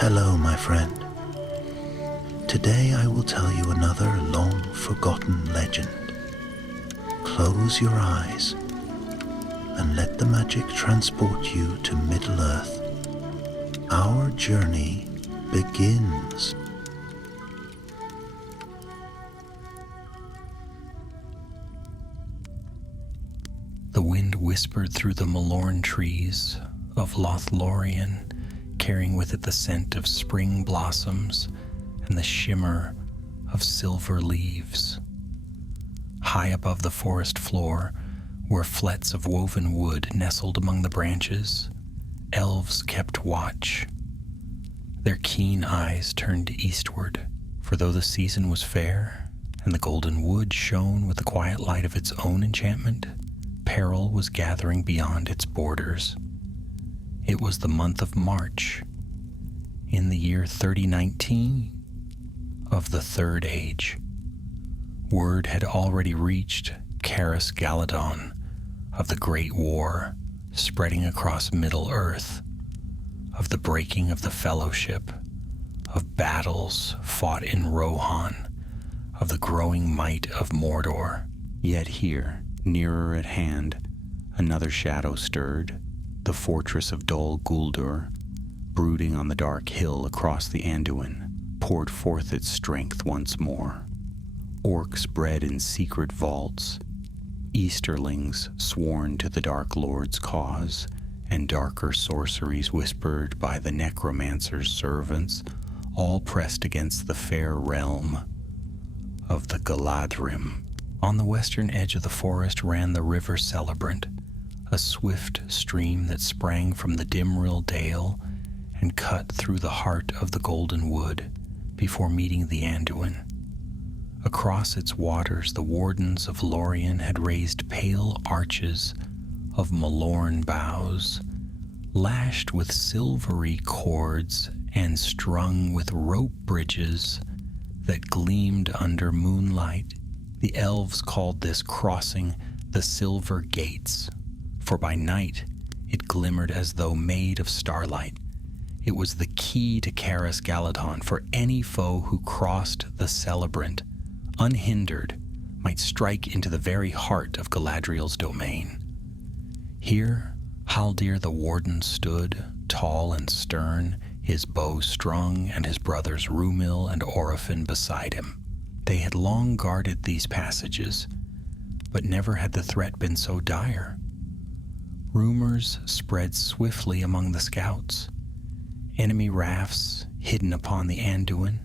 Hello, my friend. Today I will tell you another long-forgotten legend. Close your eyes and let the magic transport you to Middle-earth. Our journey begins. The wind whispered through the Malorn trees of Lothlórien, carrying with it the scent of spring blossoms and the shimmer of silver leaves. High above the forest floor were flets of woven wood nestled among the branches. Elves kept watch. Their keen eyes turned eastward, for though the season was fair and the golden wood shone with the quiet light of its own enchantment, peril was gathering beyond its borders. It was the month of March, in the year 3019 of the Third Age. Word had already reached Caras Galadon of the Great War spreading across Middle-earth, of the breaking of the Fellowship, of battles fought in Rohan, of the growing might of Mordor. Yet here, nearer at hand, another shadow stirred, the fortress of Dol Guldur, brooding on the dark hill across the Anduin, poured forth its strength once more. Orcs bred in secret vaults, Easterlings sworn to the Dark Lord's cause, and darker sorceries whispered by the necromancer's servants, all pressed against the fair realm of the Galadrim. On the western edge of the forest ran the River Celebrant, a swift stream that sprang from the Dimril Dale and cut through the heart of the Golden Wood before meeting the Anduin. Across its waters, the wardens of Lorien had raised pale arches of Malorn boughs, lashed with silvery cords and strung with rope bridges that gleamed under moonlight. The elves called this crossing the Silver Gates, for by night it glimmered as though made of starlight. It was the key to Caras Galadon, for any foe who crossed the Celebrant, unhindered, might strike into the very heart of Galadriel's domain. Here, Haldir the Warden stood, tall and stern, his bow strung, and his brothers Rumil and Orifin beside him. They had long guarded these passages, but never had the threat been so dire. Rumors spread swiftly among the scouts. Enemy rafts hidden upon the Anduin,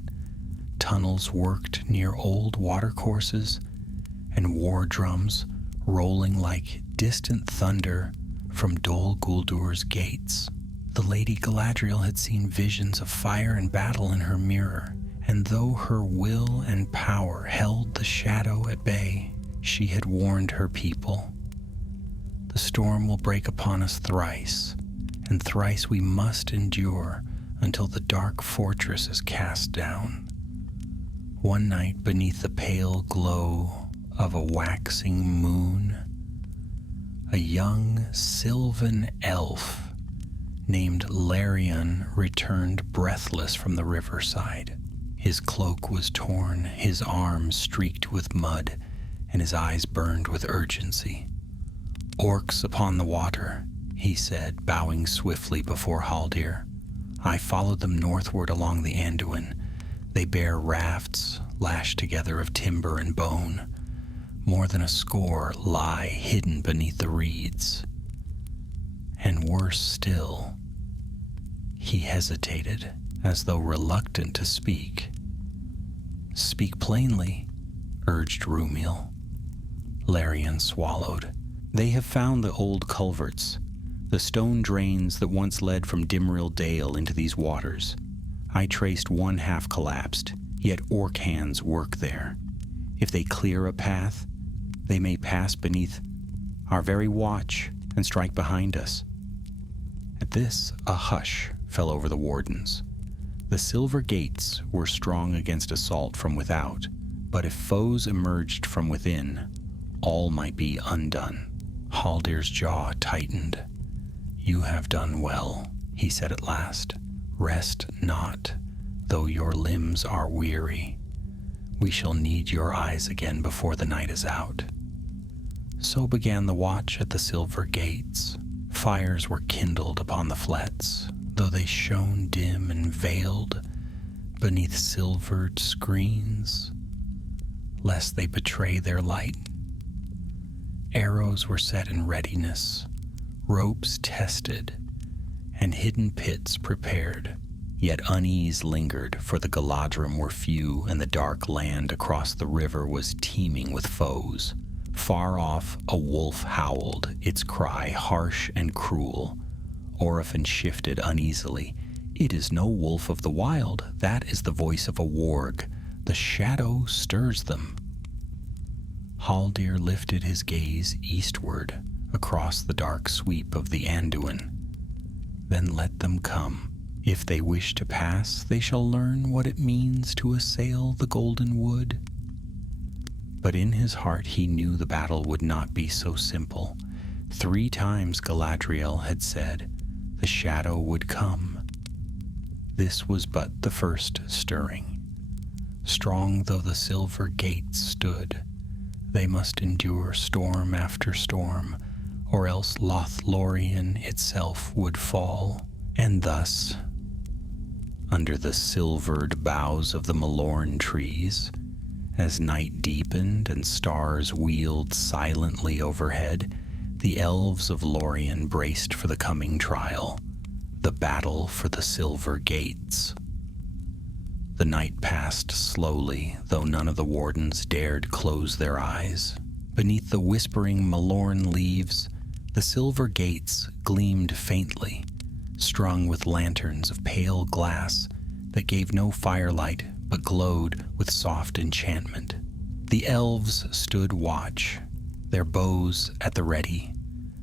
tunnels worked near old watercourses, and war drums rolling like distant thunder from Dol Guldur's gates. The Lady Galadriel had seen visions of fire and battle in her mirror, and though her will and power held the shadow at bay, she had warned her people. The storm will break upon us thrice, and thrice we must endure until the dark fortress is cast down. One night, beneath the pale glow of a waxing moon, a young sylvan elf named Larion returned breathless from the riverside. His cloak was torn, his arms streaked with mud, and his eyes burned with urgency. "Orcs upon the water," he said, bowing swiftly before Haldir. "I followed them northward along the Anduin. They bear rafts lashed together of timber and bone. More than a score lie hidden beneath the reeds. And worse still," he hesitated, as though reluctant to speak. "Speak plainly," urged Rumil. Larion swallowed. "They have found the old culverts, the stone drains that once led from Dimril Dale into these waters. I traced one half collapsed, yet orc hands work there. If they clear a path, they may pass beneath our very watch and strike behind us." At this, a hush fell over the wardens. The Silver Gates were strong against assault from without, but if foes emerged from within, all might be undone. Haldir's jaw tightened. "You have done well," he said at last. Rest not, though your limbs are weary. We shall need your eyes again before the night is out. So began the watch at the silver gates. Fires were kindled upon the flets, though they shone dim and veiled beneath silvered screens, lest they betray their light. Arrows were set in readiness, ropes tested, and hidden pits prepared. Yet unease lingered, for the Galadrim were few, and the dark land across the river was teeming with foes. Far off, a wolf howled, its cry harsh and cruel. Oriphan shifted uneasily. It is no wolf of the wild, that is the voice of a warg. The shadow stirs them. Haldir lifted his gaze eastward, across the dark sweep of the Anduin. Then let them come. If they wish to pass, they shall learn what it means to assail the Golden Wood. But in his heart he knew the battle would not be so simple. 3 times Galadriel had said the shadow would come. This was but the first stirring. Strong though the silver gates stood, they must endure storm after storm, or else Lothlórien itself would fall. And thus, under the silvered boughs of the Malorn trees, as night deepened and stars wheeled silently overhead, the elves of Lórien braced for the coming trial, the battle for the silver gates. The night passed slowly, though none of the wardens dared close their eyes. Beneath the whispering Malorn leaves, the silver gates gleamed faintly, strung with lanterns of pale glass that gave no firelight but glowed with soft enchantment. The elves stood watch, their bows at the ready,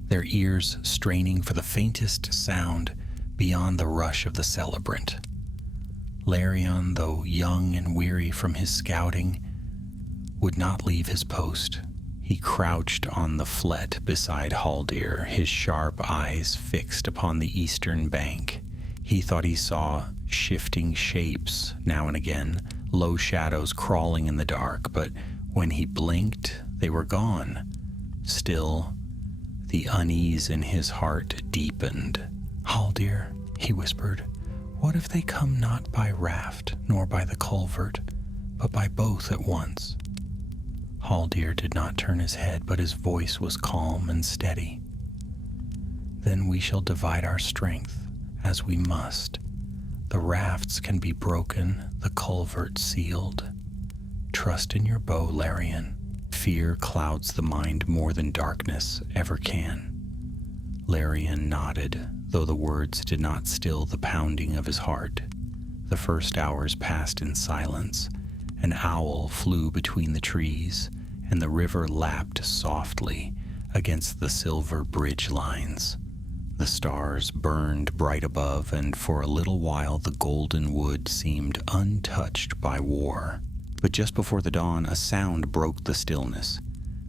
their ears straining for the faintest sound beyond the rush of the celebrant. Larion, though young and weary from his scouting, would not leave his post. He crouched on the flet beside Haldir, his sharp eyes fixed upon the eastern bank. He thought he saw shifting shapes now and again, low shadows crawling in the dark, but when he blinked, they were gone. Still, the unease in his heart deepened. "Haldir," he whispered, "what if they come not by raft nor by the culvert, but by both at once?" Haldir did not turn his head, but his voice was calm and steady. "Then we shall divide our strength, as we must. The rafts can be broken, the culvert sealed. Trust in your bow, Larion. Fear clouds the mind more than darkness ever can." Larion nodded, though the words did not still the pounding of his heart. The first hours passed in silence. An owl flew between the trees, and the river lapped softly against the silver bridge lines. The stars burned bright above, and for a little while the Golden Wood seemed untouched by war. But just before the dawn, a sound broke the stillness,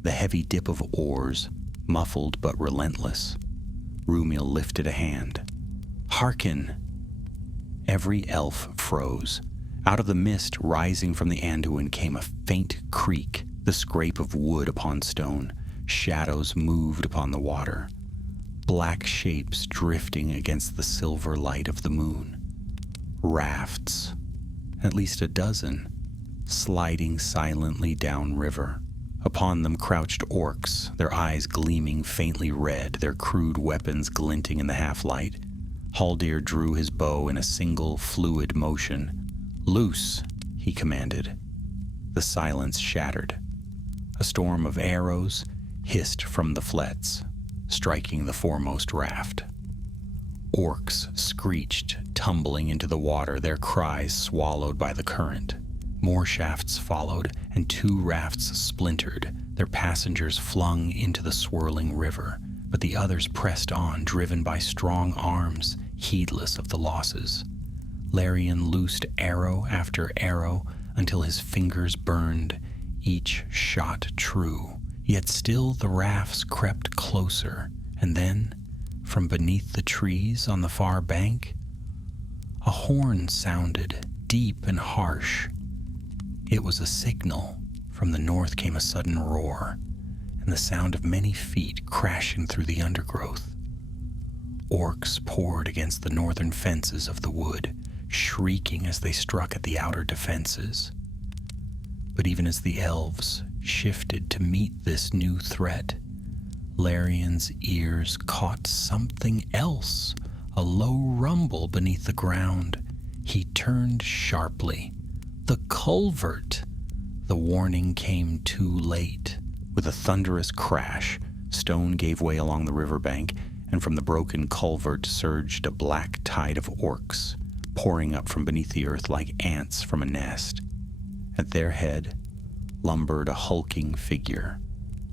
the heavy dip of oars, muffled but relentless. Rúmiel lifted a hand. "Hearken!" Every elf froze. Out of the mist rising from the Anduin came a faint creak, the scrape of wood upon stone. Shadows moved upon the water, black shapes drifting against the silver light of the moon. Rafts, at least a dozen, sliding silently downriver. Upon them crouched orcs, their eyes gleaming faintly red, their crude weapons glinting in the half-light. Haldir drew his bow in a single fluid motion. "Loose," he commanded. The silence shattered. A storm of arrows hissed from the flets, striking the foremost raft. Orcs screeched, tumbling into the water, their cries swallowed by the current. More shafts followed, and 2 rafts splintered, their passengers flung into the swirling river. But the others pressed on, driven by strong arms, heedless of the losses. Larion loosed arrow after arrow until his fingers burned, each shot true. Yet still the rafts crept closer, and then, from beneath the trees on the far bank, A horn sounded, deep and harsh. It was a signal. From the north came a sudden roar, and the sound of many feet crashing through the undergrowth. Orcs poured against the northern fences of the wood, shrieking as they struck at the outer defenses. But even as the elves shifted to meet this new threat, Larian's ears caught something else, a low rumble beneath the ground. He turned sharply. The culvert! The warning came too late. With a thunderous crash, stone gave way along the riverbank, and from the broken culvert surged a black tide of orcs, pouring up from beneath the earth like ants from a nest. At their head lumbered a hulking figure,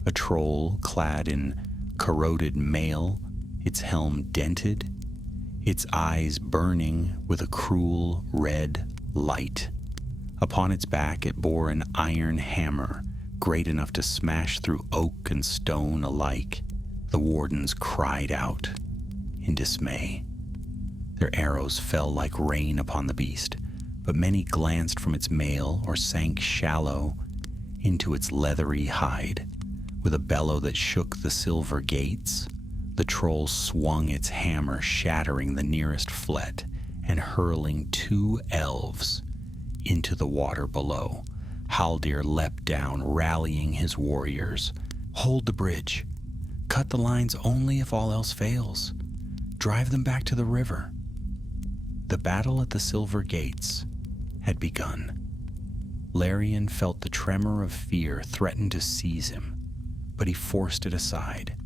a troll clad in corroded mail, its helm dented, its eyes burning with a cruel red light. Upon its back it bore an iron hammer, great enough to smash through oak and stone alike. The wardens cried out in dismay. Their arrows fell like rain upon the beast, but many glanced from its mail or sank shallow into its leathery hide. With a bellow that shook the silver gates, the troll swung its hammer, shattering the nearest flet and hurling 2 elves into the water below. Haldir leapt down, rallying his warriors. "Hold the bridge. Cut the lines only if all else fails. Drive them back to the river." The battle at the Silver Gates had begun. Larian felt the tremor of fear threaten to seize him, but he forced it aside.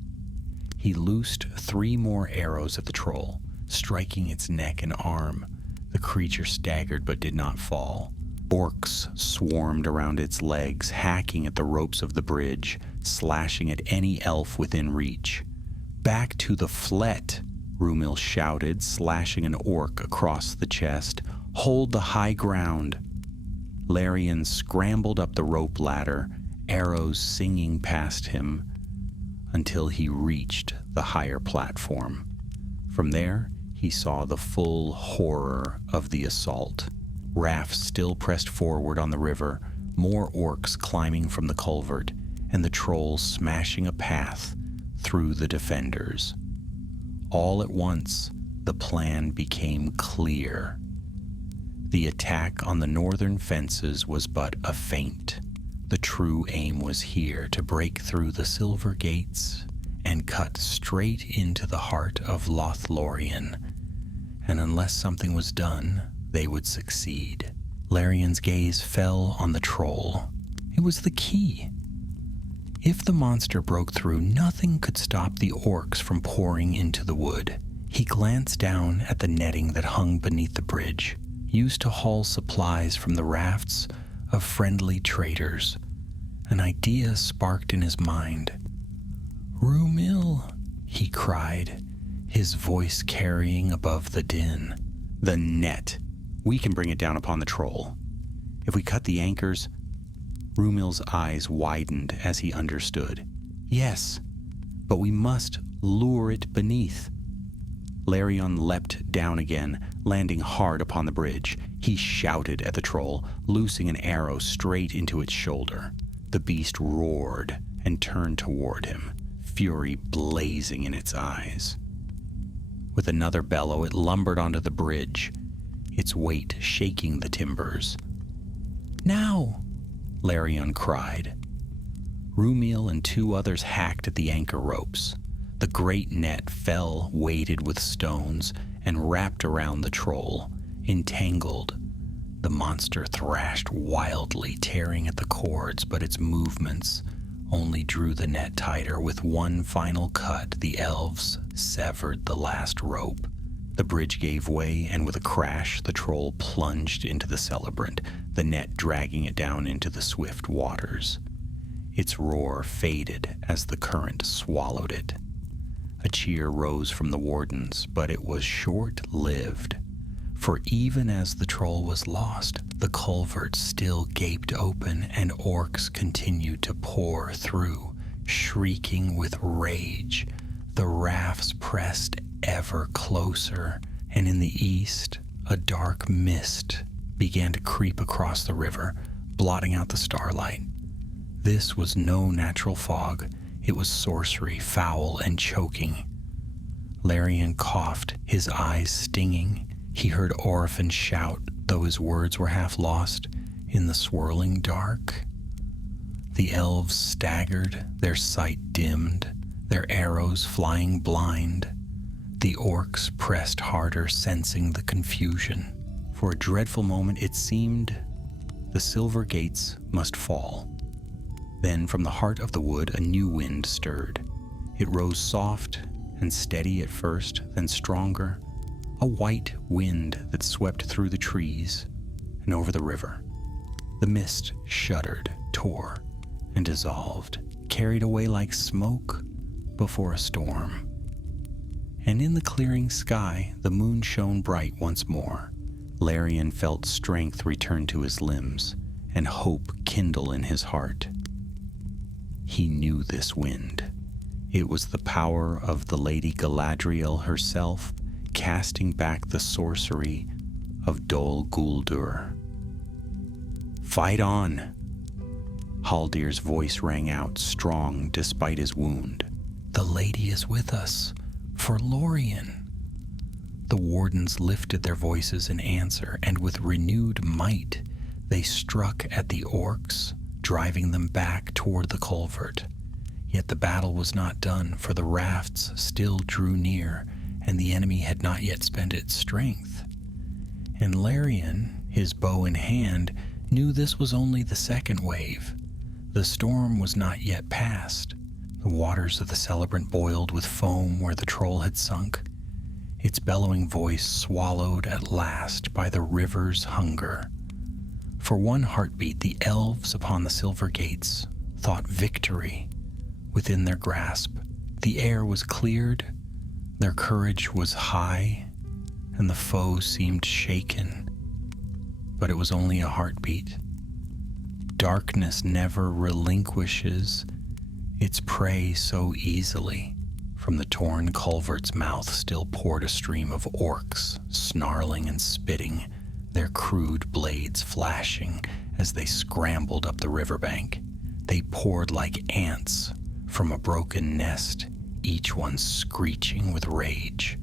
He loosed 3 more arrows at the troll, striking its neck and arm. The creature staggered but did not fall. Orcs swarmed around its legs, hacking at the ropes of the bridge, slashing at any elf within reach. "Back to the flet," Rumil shouted, slashing an orc across the chest. "Hold the high ground." Larian scrambled up the rope ladder, arrows singing past him, until he reached the higher platform. From there, he saw the full horror of the assault. Rafts still pressed forward on the river, more orcs climbing from the culvert, and the trolls smashing a path through the defenders. All at once, the plan became clear. The attack on the northern fences was but a feint. The true aim was here, to break through the silver gates and cut straight into the heart of Lothlórien. And unless something was done, they would succeed. Larian's gaze fell on the troll. It was the key. If the monster broke through, nothing could stop the orcs from pouring into the wood. He glanced down at the netting that hung beneath the bridge, used to haul supplies from the rafts of friendly traders. An idea sparked in his mind. "Rumil," he cried, his voice carrying above the din. "The net. We can bring it down upon the troll. If we cut the anchors..." Rumil's eyes widened as he understood. "Yes, but we must lure it beneath." Larion leapt down again, landing hard upon the bridge. He shouted at the troll, loosing an arrow straight into its shoulder. The beast roared and turned toward him, fury blazing in its eyes. With another bellow, it lumbered onto the bridge, its weight shaking the timbers. "Now!" Larion cried. Rumil and 2 others hacked at the anchor ropes. The great net fell, weighted with stones, and wrapped around the troll, entangled. The monster thrashed wildly, tearing at the cords, but its movements only drew the net tighter. With one final cut, the elves severed the last rope. The bridge gave way, and with a crash, the troll plunged into the celebrant, the net dragging it down into the swift waters. Its roar faded as the current swallowed it. A cheer rose from the wardens, but it was short-lived. For even as the troll was lost, the culvert still gaped open, and orcs continued to pour through, shrieking with rage. The rafts pressed ever closer, and in the east, a dark mist began to creep across the river, blotting out the starlight. This was no natural fog. It was sorcery, foul and choking. Lothlórien coughed, his eyes stinging. He heard Orphan shout, though his words were half lost in the swirling dark. The elves staggered, their sight dimmed, their arrows flying blind. The orcs pressed harder, sensing the confusion. For a dreadful moment, it seemed the silver gates must fall. Then from the heart of the wood, a new wind stirred. It rose soft and steady at first, then stronger, a white wind that swept through the trees and over the river. The mist shuddered, tore, and dissolved, carried away like smoke before a storm. And in the clearing sky, the moon shone bright once more. Lothlórien felt strength return to his limbs and hope kindle in his heart. He knew this wind. It was the power of the Lady Galadriel herself, casting back the sorcery of Dol Guldur. "Fight on!" Haldir's voice rang out, strong despite his wound. "The lady is with us, for Lothlórien." The wardens lifted their voices in answer, and with renewed might they struck at the orcs, driving them back toward the culvert. Yet the battle was not done, for the rafts still drew near, and the enemy had not yet spent its strength. And Lothlórien, his bow in hand, knew this was only the second wave. The storm was not yet past. The waters of the celebrant boiled with foam where the troll had sunk, its bellowing voice swallowed at last by the river's hunger. For one heartbeat, the elves upon the silver gates thought victory within their grasp. The air was cleared, their courage was high, and the foe seemed shaken. But it was only a heartbeat. Darkness never relinquishes its prey so easily. From the torn culvert's mouth still poured a stream of orcs, snarling and spitting, their crude blades flashing as they scrambled up the riverbank. They poured like ants from a broken nest, each one screeching with rage.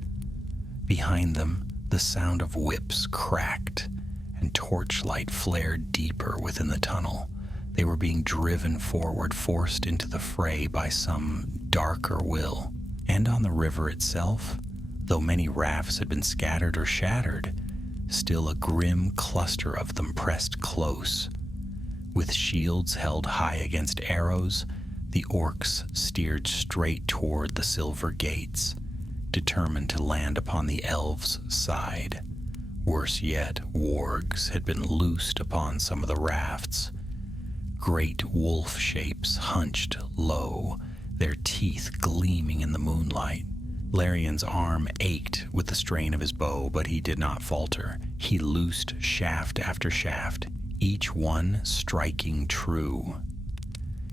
Behind them, the sound of whips cracked, and torchlight flared deeper within the tunnel. They were being driven forward, forced into the fray by some darker will. And on the river itself, though many rafts had been scattered or shattered, still a grim cluster of them pressed close. With shields held high against arrows, the orcs steered straight toward the silver gates, determined to land upon the elves' side. Worse yet, wargs had been loosed upon some of the rafts. Great wolf shapes hunched low, their teeth gleaming in the moonlight. Lothlórien's arm ached with the strain of his bow, but he did not falter. He loosed shaft after shaft, each one striking true.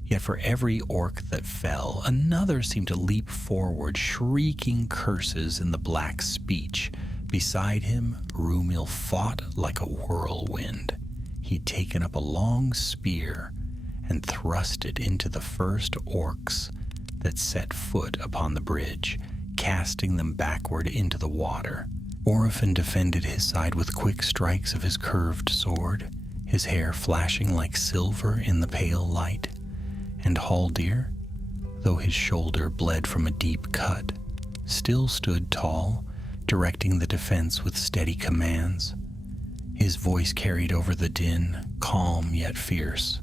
Yet for every orc that fell, another seemed to leap forward, shrieking curses in the black speech. Beside him, Rúmil fought like a whirlwind. He'd taken up a long spear and thrust it into the first orcs that set foot upon the bridge, casting them backward into the water. Orphan defended his side with quick strikes of his curved sword, his hair flashing like silver in the pale light. And Haldir, though his shoulder bled from a deep cut, still stood tall, directing the defense with steady commands. His voice carried over the din, calm yet fierce.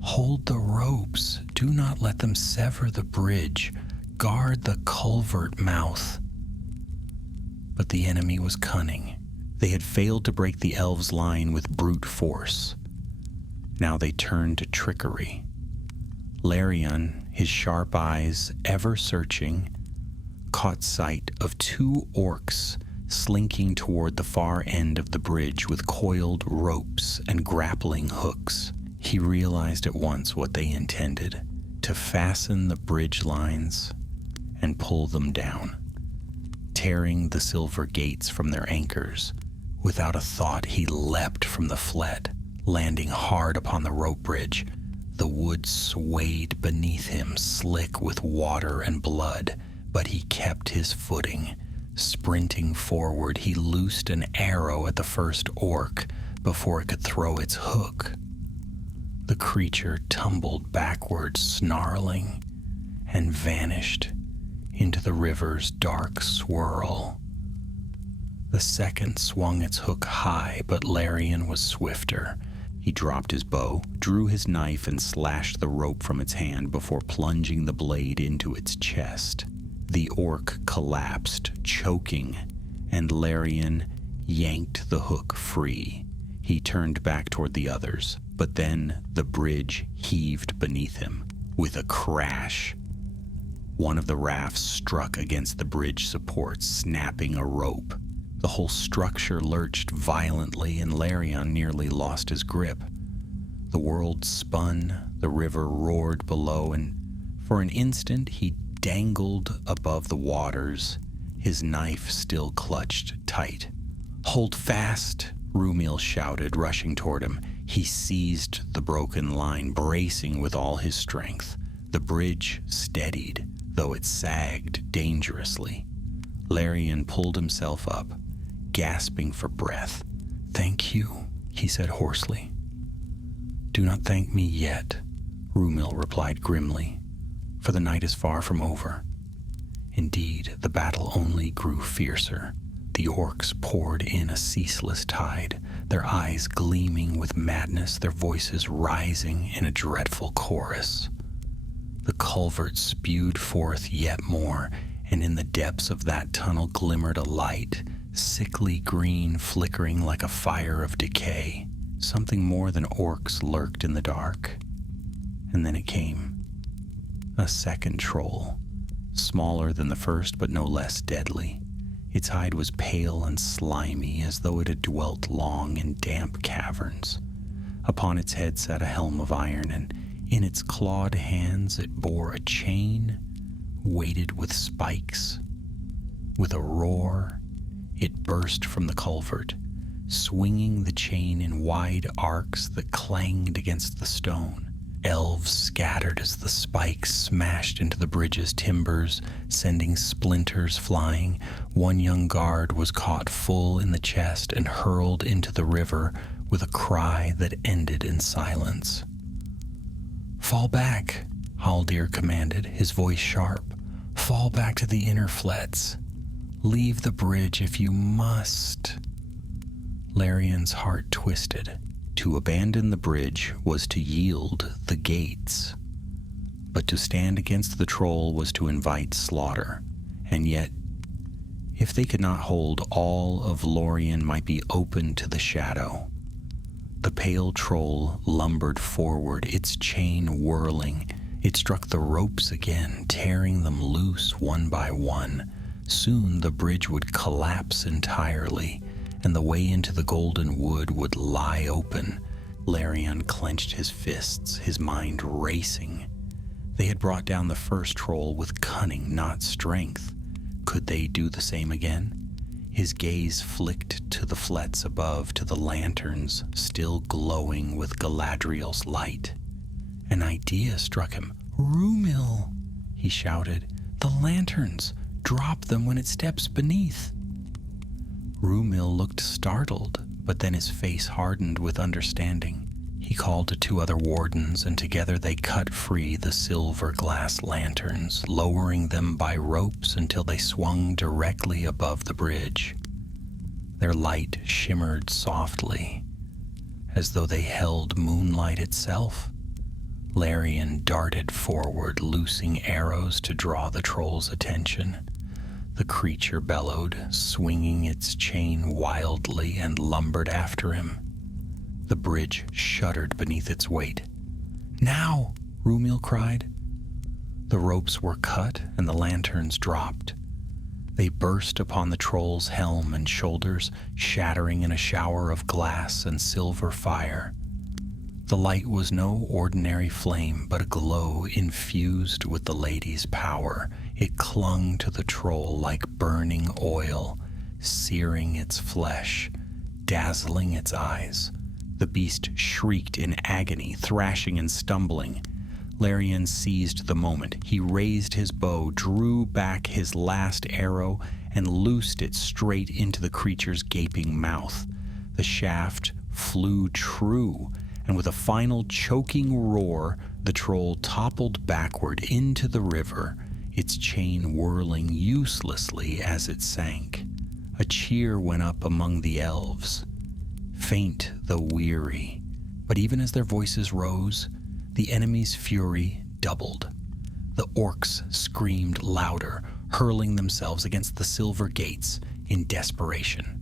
"Hold the ropes. Do not let them sever the bridge. Guard the culvert mouth." But the enemy was cunning. They had failed to break the elves' line with brute force. Now they turned to trickery. Lothlórien, his sharp eyes ever searching, caught sight of two orcs slinking toward the far end of the bridge with coiled ropes and grappling hooks. He realized at once what they intended: to fasten the bridge lines and pull them down, tearing the silver gates from their anchors Without a thought, he leapt from the flet, landing hard upon the rope bridge. The wood swayed beneath him, slick with water and blood, but he kept his footing. Sprinting forward, he loosed an arrow at the first orc before it could throw its hook. The creature tumbled backwards, snarling, and vanished into the river's dark swirl. The second swung its hook high, but Lothlórien was swifter. He dropped his bow, drew his knife, and slashed the rope from its hand before plunging the blade into its chest. The orc collapsed, choking, and Lothlórien yanked the hook free. He turned back toward the others, but then the bridge heaved beneath him. With a crash, one of the rafts struck against the bridge supports, snapping a rope. The whole structure lurched violently, and Lothlórien nearly lost his grip. The world spun, the river roared below, and for an instant he dangled above the waters, his knife still clutched tight. "Hold fast!" Rúmil shouted, rushing toward him. He seized the broken line, bracing with all his strength. The bridge steadied, though it sagged dangerously. Lothlórien pulled himself up, gasping for breath. "Thank you," he said hoarsely. "Do not thank me yet," Rúmil replied grimly, "for the night is far from over." Indeed, the battle only grew fiercer. The orcs poured in a ceaseless tide, their eyes gleaming with madness, their voices rising in a dreadful chorus. The culvert spewed forth yet more, and in the depths of that tunnel glimmered a light, sickly green, flickering like a fire of decay. Something more than orcs lurked in the dark. And then it came. A second troll, smaller than the first but no less deadly. Its hide was pale and slimy, as though it had dwelt long in damp caverns. Upon its head sat a helm of iron, and in its clawed hands it bore a chain weighted with spikes. With a roar, it burst from the culvert, swinging the chain in wide arcs that clanged against the stone. Elves scattered as the spikes smashed into the bridge's timbers, sending splinters flying. One young guard was caught full in the chest and hurled into the river with a cry that ended in silence. "Fall back," Haldir commanded, his voice sharp. "Fall back to the inner flets. Leave the bridge if you must." Larian's heart twisted. To abandon the bridge was to yield the gates. But to stand against the troll was to invite slaughter. And yet, if they could not hold all of Lothlórien might be open to the shadow. The pale troll lumbered forward, its chain whirling. It struck the ropes again, tearing them loose one by one. Soon the bridge would collapse entirely, and the way into the golden wood would lie open. Lothlórien clenched his fists, his mind racing. They had brought down the first troll with cunning, not strength. Could they do the same again? His gaze flicked to the flets above, to the lanterns still glowing with Galadriel's light. An idea struck him. "Rúmil," he shouted. "The lanterns! Drop them when it steps beneath." Rúmil looked startled, but then his face hardened with understanding. He called to two other wardens, and together they cut free the silver glass lanterns, lowering them by ropes until they swung directly above the bridge. Their light shimmered softly, as though they held moonlight itself. Lothlórien darted forward, loosing arrows to draw the troll's attention. The creature bellowed, swinging its chain wildly, and lumbered after him. The bridge shuddered beneath its weight. "Now!" Rúmil cried. The ropes were cut and the lanterns dropped. They burst upon the troll's helm and shoulders, shattering in a shower of glass and silver fire. The light was no ordinary flame, but a glow infused with the lady's power. It clung to the troll like burning oil, searing its flesh, dazzling its eyes. The beast shrieked in agony, thrashing and stumbling. Lothlórien seized the moment. He raised his bow, drew back his last arrow, and loosed it straight into the creature's gaping mouth. The shaft flew true, and with a final choking roar, the troll toppled backward into the river, its chain whirling uselessly as it sank. A cheer went up among the elves, faint though weary, but even as their voices rose, the enemy's fury doubled. The orcs screamed louder, hurling themselves against the silver gates in desperation.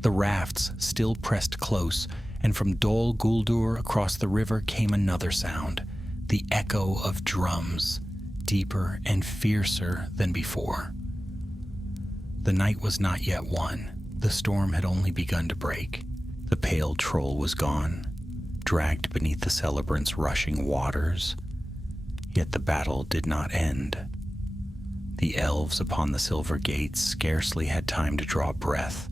The rafts still pressed close, and from Dol Guldur across the river came another sound, the echo of drums, deeper and fiercer than before. The night was not yet won. The storm had only begun to break. The pale troll was gone, dragged beneath the celebrant's rushing waters. Yet the battle did not end. The elves upon the silver gates scarcely had time to draw breath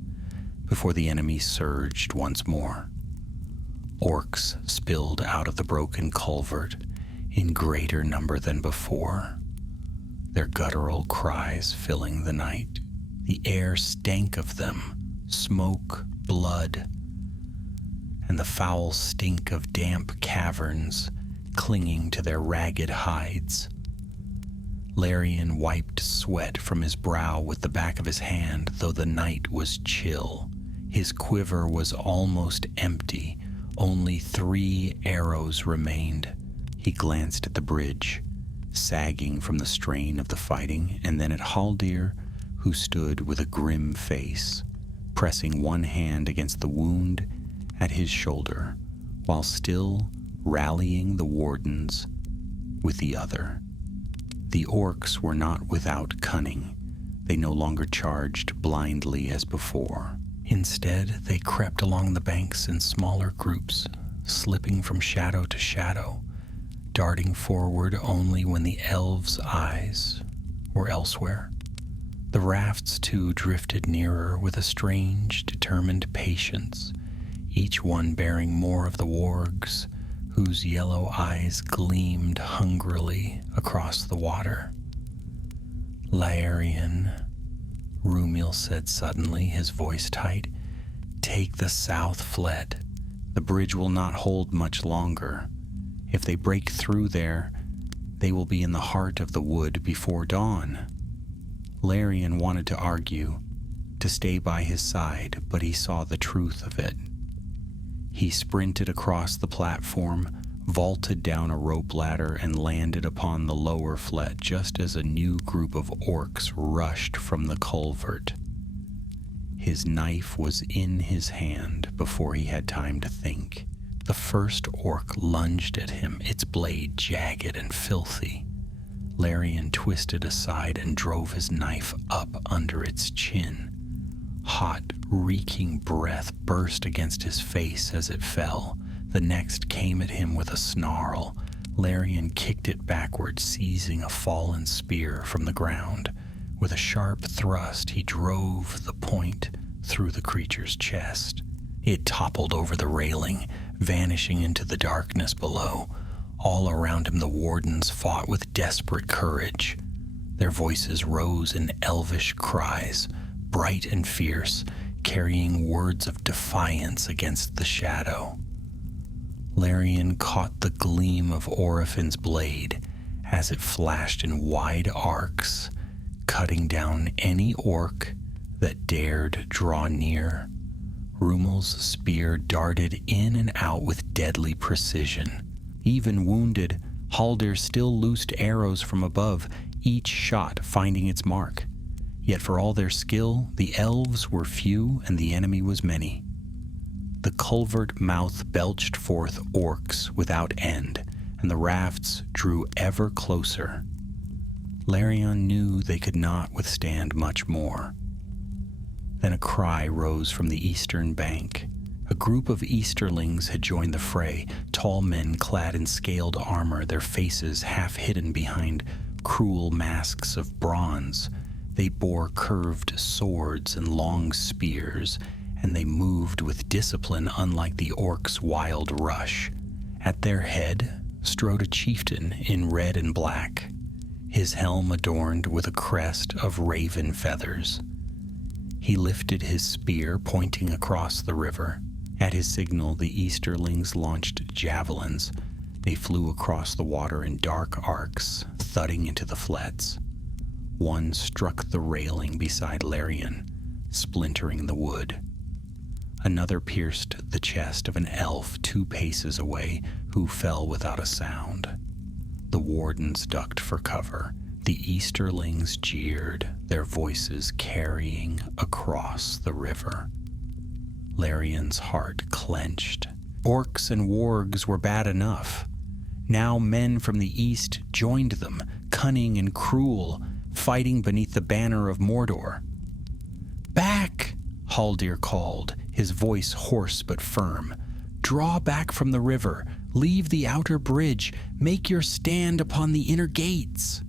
before the enemy surged once more. Orcs spilled out of the broken culvert in greater number than before, their guttural cries filling the night. The air stank of them, smoke, blood, and the foul stink of damp caverns clinging to their ragged hides. Lothlórien wiped sweat from his brow with the back of his hand, though the night was chill. His quiver was almost empty. Only 3 arrows remained. He glanced at the bridge, sagging from the strain of the fighting, and then at Haldir, who stood with a grim face, pressing one hand against the wound at his shoulder, while still rallying the wardens with the other. The orcs were not without cunning. They no longer charged blindly as before. Instead, they crept along the banks in smaller groups, slipping from shadow to shadow, darting forward only when the elves' eyes were elsewhere. The rafts, too, drifted nearer with a strange, determined patience, each one bearing more of the wargs, whose yellow eyes gleamed hungrily across the water. Lothlórien, Rúmil said suddenly, his voice tight, "Take the south fled. The bridge will not hold much longer. If they break through there, they will be in the heart of the wood before dawn." Lothlórien wanted to argue, to stay by his side, but he saw the truth of it. He sprinted across the platform, vaulted down a rope ladder, and landed upon the lower flet just as a new group of orcs rushed from the culvert. His knife was in his hand before he had time to think. The first orc lunged at him, its blade jagged and filthy. Lothlórien twisted aside and drove his knife up under its chin. Hot, reeking breath burst against his face as it fell. The next came at him with a snarl. Lothlórien kicked it backward, seizing a fallen spear from the ground. With a sharp thrust, he drove the point through the creature's chest. It toppled over the railing, vanishing into the darkness below. All around him the wardens fought with desperate courage. Their voices rose in elvish cries, bright and fierce, carrying words of defiance against the shadow. Lothlórien caught the gleam of Orifin's blade as it flashed in wide arcs, cutting down any orc that dared draw near. Rúmil's spear darted in and out with deadly precision. Even wounded, Haldir still loosed arrows from above, each shot finding its mark. Yet for all their skill, the elves were few and the enemy was many. The culvert mouth belched forth orcs without end, and the rafts drew ever closer. Lothlórien knew they could not withstand much more. Then a cry rose from the eastern bank. A group of Easterlings had joined the fray, tall men clad in scaled armor, their faces half hidden behind cruel masks of bronze. They bore curved swords and long spears, and they moved with discipline unlike the orcs' wild rush. At their head strode a chieftain in red and black, his helm adorned with a crest of raven feathers. He lifted his spear, pointing across the river. At his signal, the Easterlings launched javelins. They flew across the water in dark arcs, thudding into the flets. One struck the railing beside Lothlórien, splintering the wood. Another pierced the chest of an elf 2 paces away, who fell without a sound. The wardens ducked for cover. The Easterlings jeered, their voices carrying across the river. Larian's heart clenched. Orcs and wargs were bad enough. Now men from the east joined them, cunning and cruel, fighting beneath the banner of Mordor. "Back!" Haldir called, his voice hoarse but firm. "Draw back from the river, leave the outer bridge, make your stand upon the inner gates."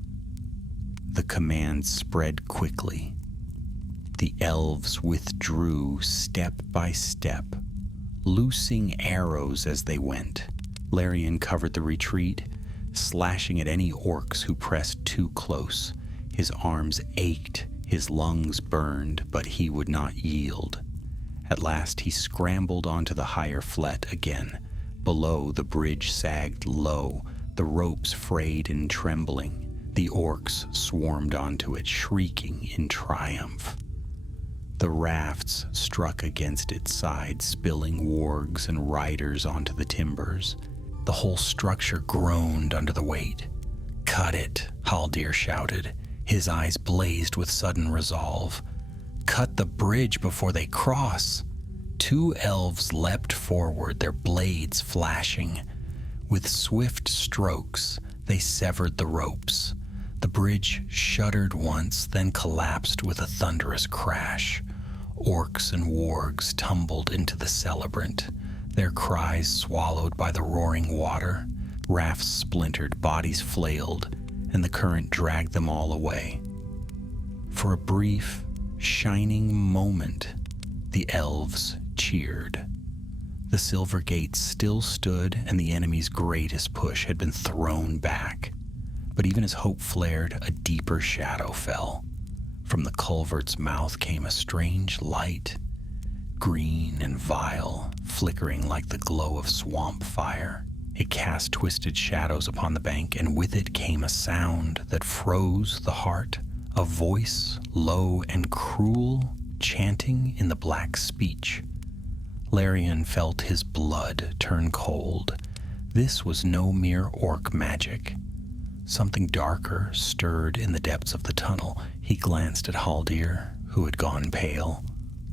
The command spread quickly. The elves withdrew step by step, loosing arrows as they went. Lothlórien covered the retreat, slashing at any orcs who pressed too close. His arms ached, his lungs burned, but he would not yield. At last he scrambled onto the higher flet again. Below, the bridge sagged low, the ropes frayed and trembling. The orcs swarmed onto it, shrieking in triumph. The rafts struck against its side, spilling wargs and riders onto the timbers. The whole structure groaned under the weight. "Cut it," Haldir shouted. His eyes blazed with sudden resolve. "Cut the bridge before they cross." 2 elves leapt forward, their blades flashing. With swift strokes, they severed the ropes. The bridge shuddered once, then collapsed with a thunderous crash. Orcs and wargs tumbled into the celebrant, their cries swallowed by the roaring water. Rafts splintered, bodies flailed, and the current dragged them all away. For a brief, shining moment, the elves cheered. The silver gates still stood, and the enemy's greatest push had been thrown back. But even as hope flared, a deeper shadow fell. From the culvert's mouth came a strange light, green and vile, flickering like the glow of swamp fire. It cast twisted shadows upon the bank, and with it came a sound that froze the heart, a voice, low and cruel, chanting in the black speech. Lothlórien felt his blood turn cold. This was no mere orc magic. Something darker stirred in the depths of the tunnel. He glanced at Haldir, who had gone pale.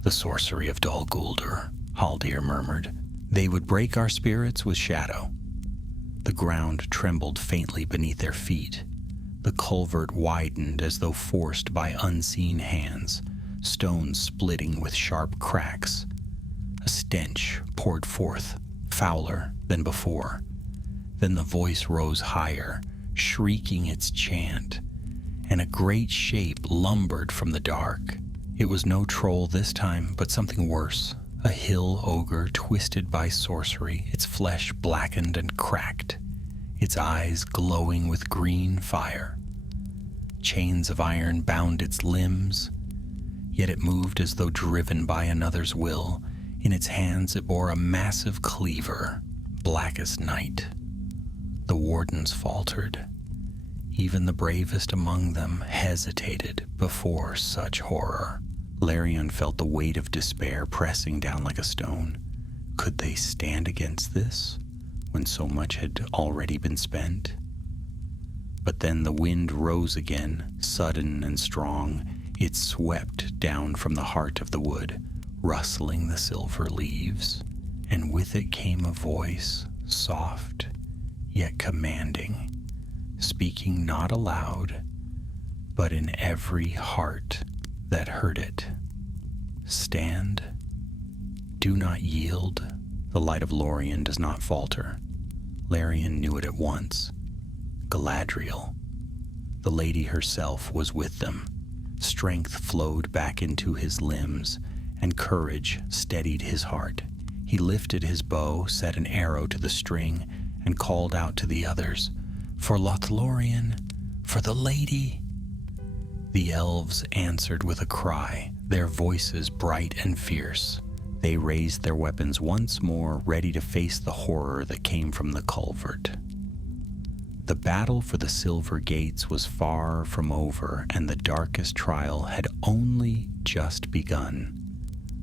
"The sorcery of Dol Guldur," Haldir murmured. "They would break our spirits with shadow." The ground trembled faintly beneath their feet. The culvert widened as though forced by unseen hands, stones splitting with sharp cracks. A stench poured forth, fouler than before. Then the voice rose higher, shrieking its chant, and a great shape lumbered from the dark. It was no troll this time, but something worse, a hill ogre twisted by sorcery, its flesh blackened and cracked, its eyes glowing with green fire. Chains of iron bound its limbs, yet it moved as though driven by another's will. In its hands it bore a massive cleaver, black as night. The wardens faltered. Even the bravest among them hesitated before such horror. Lothlórien felt the weight of despair pressing down like a stone. Could they stand against this, when so much had already been spent? But then the wind rose again, sudden and strong. It swept down from the heart of the wood, rustling the silver leaves, and with it came a voice, soft yet commanding, speaking not aloud, but in every heart that heard it. "Stand. Do not yield." The light of Lothlórien does not falter. Lothlórien knew it at once. Galadriel. The lady herself was with them. Strength flowed back into his limbs, and courage steadied his heart. He lifted his bow, set an arrow to the string, and called out to the others, "For Lothlórien, for the lady!" The elves answered with a cry, their voices bright and fierce. They raised their weapons once more, ready to face the horror that came from the culvert. The battle for the Silver Gates was far from over, and the darkest trial had only just begun.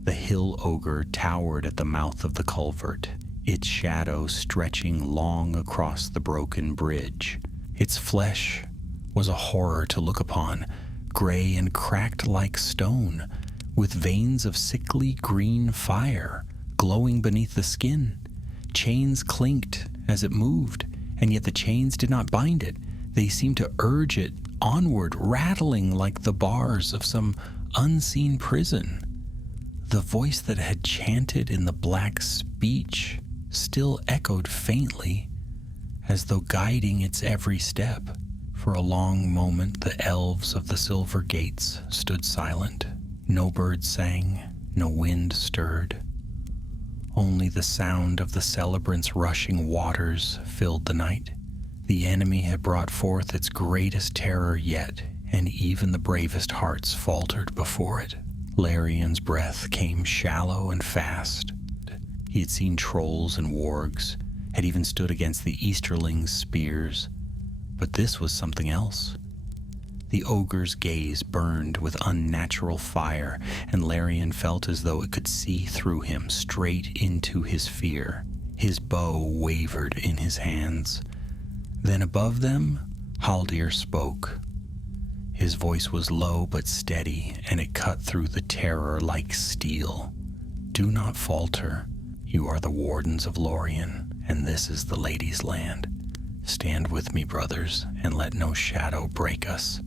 The hill ogre towered at the mouth of the culvert, its shadow stretching long across the broken bridge. Its flesh was a horror to look upon, gray and cracked like stone, with veins of sickly green fire glowing beneath the skin. Chains clinked as it moved, and yet the chains did not bind it. They seemed to urge it onward, rattling like the bars of some unseen prison. The voice that had chanted in the black speech still echoed faintly, as though guiding its every step. For a long moment the elves of the Silver Gates stood silent. No bird sang, no wind stirred. Only the sound of the celebrant's rushing waters filled the night. The enemy had brought forth its greatest terror yet, and even the bravest hearts faltered before it. Larian's breath came shallow and fast. He had seen trolls and wargs, had even stood against the Easterlings' spears. But this was something else. The ogre's gaze burned with unnatural fire, and Larian felt as though it could see through him, straight into his fear. His bow wavered in his hands. Then above them, Haldir spoke. His voice was low but steady, and it cut through the terror like steel. "Do not falter. You are the wardens of Lórien, and this is the lady's land. Stand with me, brothers, and let no shadow break us."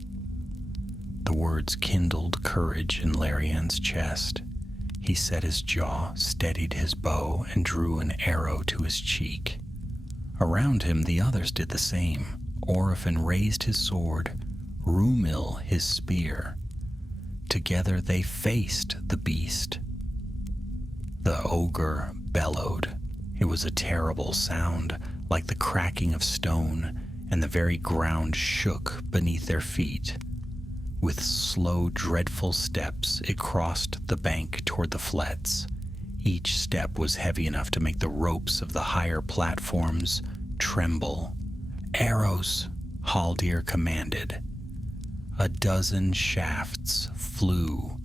The words kindled courage in Larian's chest. He set his jaw, steadied his bow, and drew an arrow to his cheek. Around him the others did the same. Orifin raised his sword, Rumil his spear. Together they faced the beast. The ogre bellowed. It was a terrible sound, like the cracking of stone, and the very ground shook beneath their feet. With slow, dreadful steps, it crossed the bank toward the flats. Each step was heavy enough to make the ropes of the higher platforms tremble. "Arrows," Haldir commanded. A dozen shafts flew,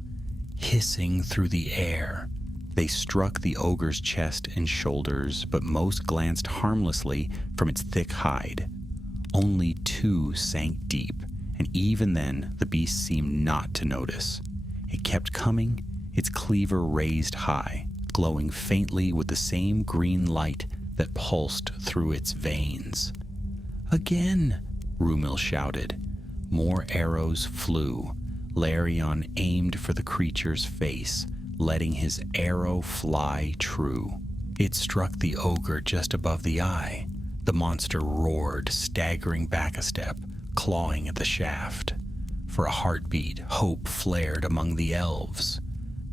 hissing through the air. They struck the ogre's chest and shoulders, but most glanced harmlessly from its thick hide. Only 2 sank deep, and even then the beast seemed not to notice. It kept coming, its cleaver raised high, glowing faintly with the same green light that pulsed through its veins. "Again!" Rumil shouted. More arrows flew. Larian aimed for the creature's face, letting his arrow fly true. It struck the ogre just above the eye. The monster roared, staggering back a step, clawing at the shaft. For a heartbeat, hope flared among the elves.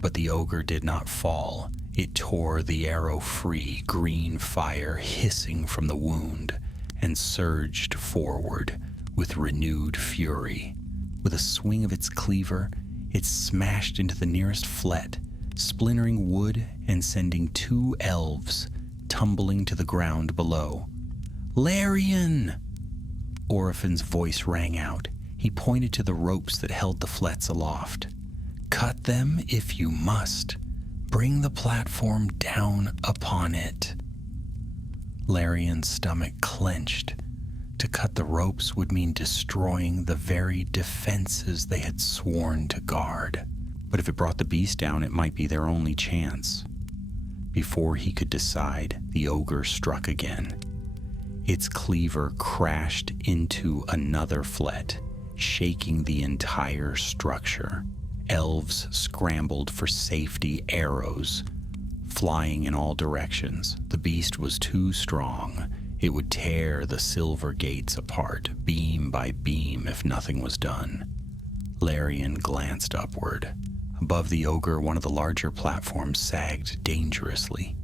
But the ogre did not fall. It tore the arrow free, green fire hissing from the wound, and surged forward with renewed fury. With a swing of its cleaver, it smashed into the nearest flet, splintering wood and sending 2 elves tumbling to the ground below. "Larian!" Orifin's voice rang out. He pointed to the ropes that held the flets aloft. "Cut them if you must. Bring the platform down upon it." Larian's stomach clenched. To cut the ropes would mean destroying the very defenses they had sworn to guard. But if it brought the beast down, it might be their only chance. Before he could decide, the ogre struck again. Its cleaver crashed into another flet, shaking the entire structure. Elves scrambled for safety arrows, flying in all directions. The beast was too strong. It would tear the Silver Gates apart, beam by beam, if nothing was done. Larian glanced upward. Above the ogre, one of the larger platforms sagged dangerously.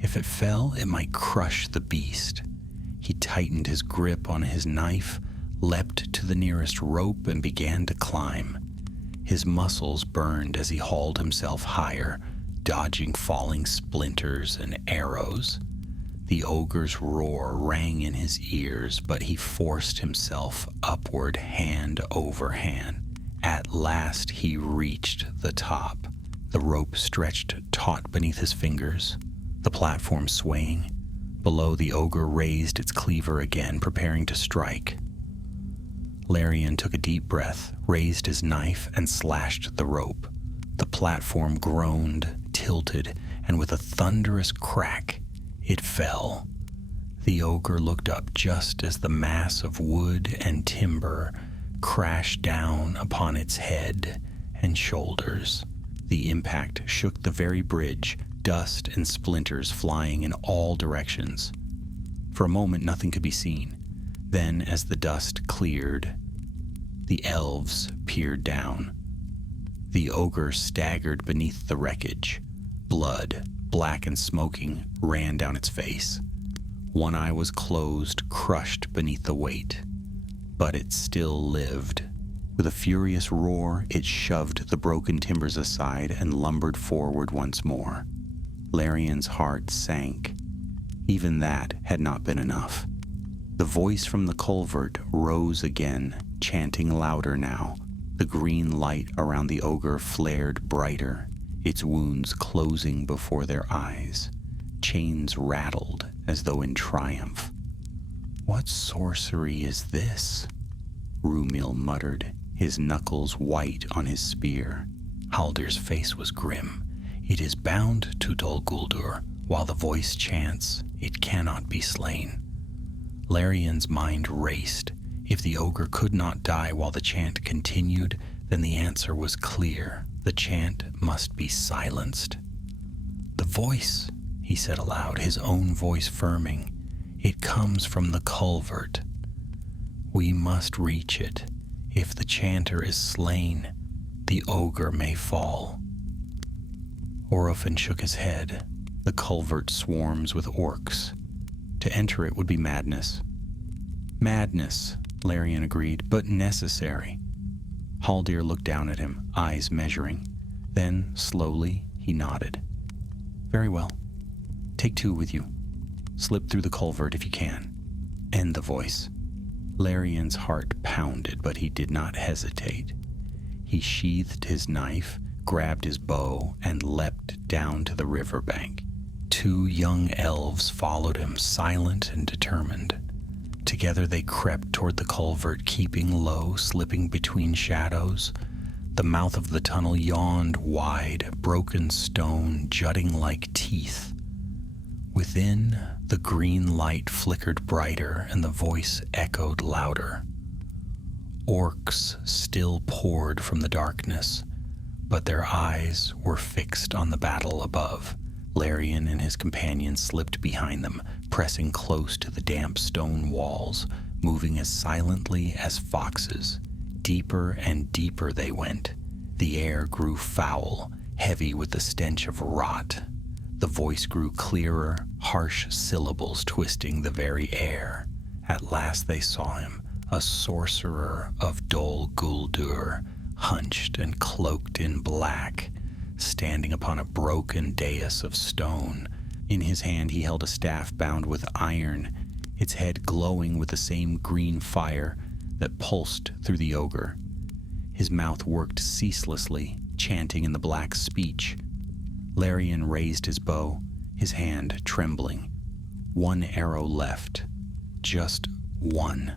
If it fell, it might crush the beast. He tightened his grip on his knife, leapt to the nearest rope, and began to climb. His muscles burned as he hauled himself higher, dodging falling splinters and arrows. The ogre's roar rang in his ears, but he forced himself upward hand over hand. At last he reached the top. The rope stretched taut beneath his fingers, the platform swaying. Below, the ogre raised its cleaver again, preparing to strike. Lothlórien took a deep breath, raised his knife, and slashed the rope. The platform groaned, tilted, and with a thunderous crack, it fell. The ogre looked up just as the mass of wood and timber crashed down upon its head and shoulders. The impact shook the very bridge, dust and splinters flying in all directions. For a moment, nothing could be seen. Then, as the dust cleared, the elves peered down. The ogre staggered beneath the wreckage. Blood, black and smoking, ran down its face. One eye was closed, crushed beneath the weight. But it still lived. With a furious roar, it shoved the broken timbers aside and lumbered forward once more. Lothlórien's heart sank. Even that had not been enough. The voice from the culvert rose again, chanting louder now. The green light around the ogre flared brighter, its wounds closing before their eyes. Chains rattled as though in triumph. "What sorcery is this?" Rúmil muttered, his knuckles white on his spear. Haldr's face was grim. "It is bound to Dol Guldur. While the voice chants, it cannot be slain." Lothlórien's mind raced. If the ogre could not die while the chant continued, then the answer was clear. The chant must be silenced. "The voice," he said aloud, his own voice firming. "It comes from the culvert. We must reach it. If the chanter is slain, the ogre may fall." Orofin shook his head. "The culvert swarms with orcs. To enter it would be madness." "Madness," Lothlórien agreed, "but necessary." Haldir looked down at him, eyes measuring. Then, slowly, he nodded. "Very well. Take two with you. Slip through the culvert if you can. End the voice." Lothlórien's heart pounded, but he did not hesitate. He sheathed his knife, grabbed his bow, and leapt down to the riverbank. Two young elves followed him, silent and determined. Together they crept toward the culvert, keeping low, slipping between shadows. The mouth of the tunnel yawned wide, broken stone jutting like teeth. Within, the green light flickered brighter, and the voice echoed louder. Orcs still poured from the darkness, but their eyes were fixed on the battle above. Lothlórien and his companions slipped behind them, pressing close to the damp stone walls, moving as silently as foxes. Deeper and deeper they went. The air grew foul, heavy with the stench of rot. The voice grew clearer, harsh syllables twisting the very air. At last they saw him, a sorcerer of Dol Guldur, hunched and cloaked in black, standing upon a broken dais of stone. In his hand he held a staff bound with iron, its head glowing with the same green fire that pulsed through the ogre. His mouth worked ceaselessly, chanting in the black speech. Lothlórien raised his bow, his hand trembling. One arrow left. Just one.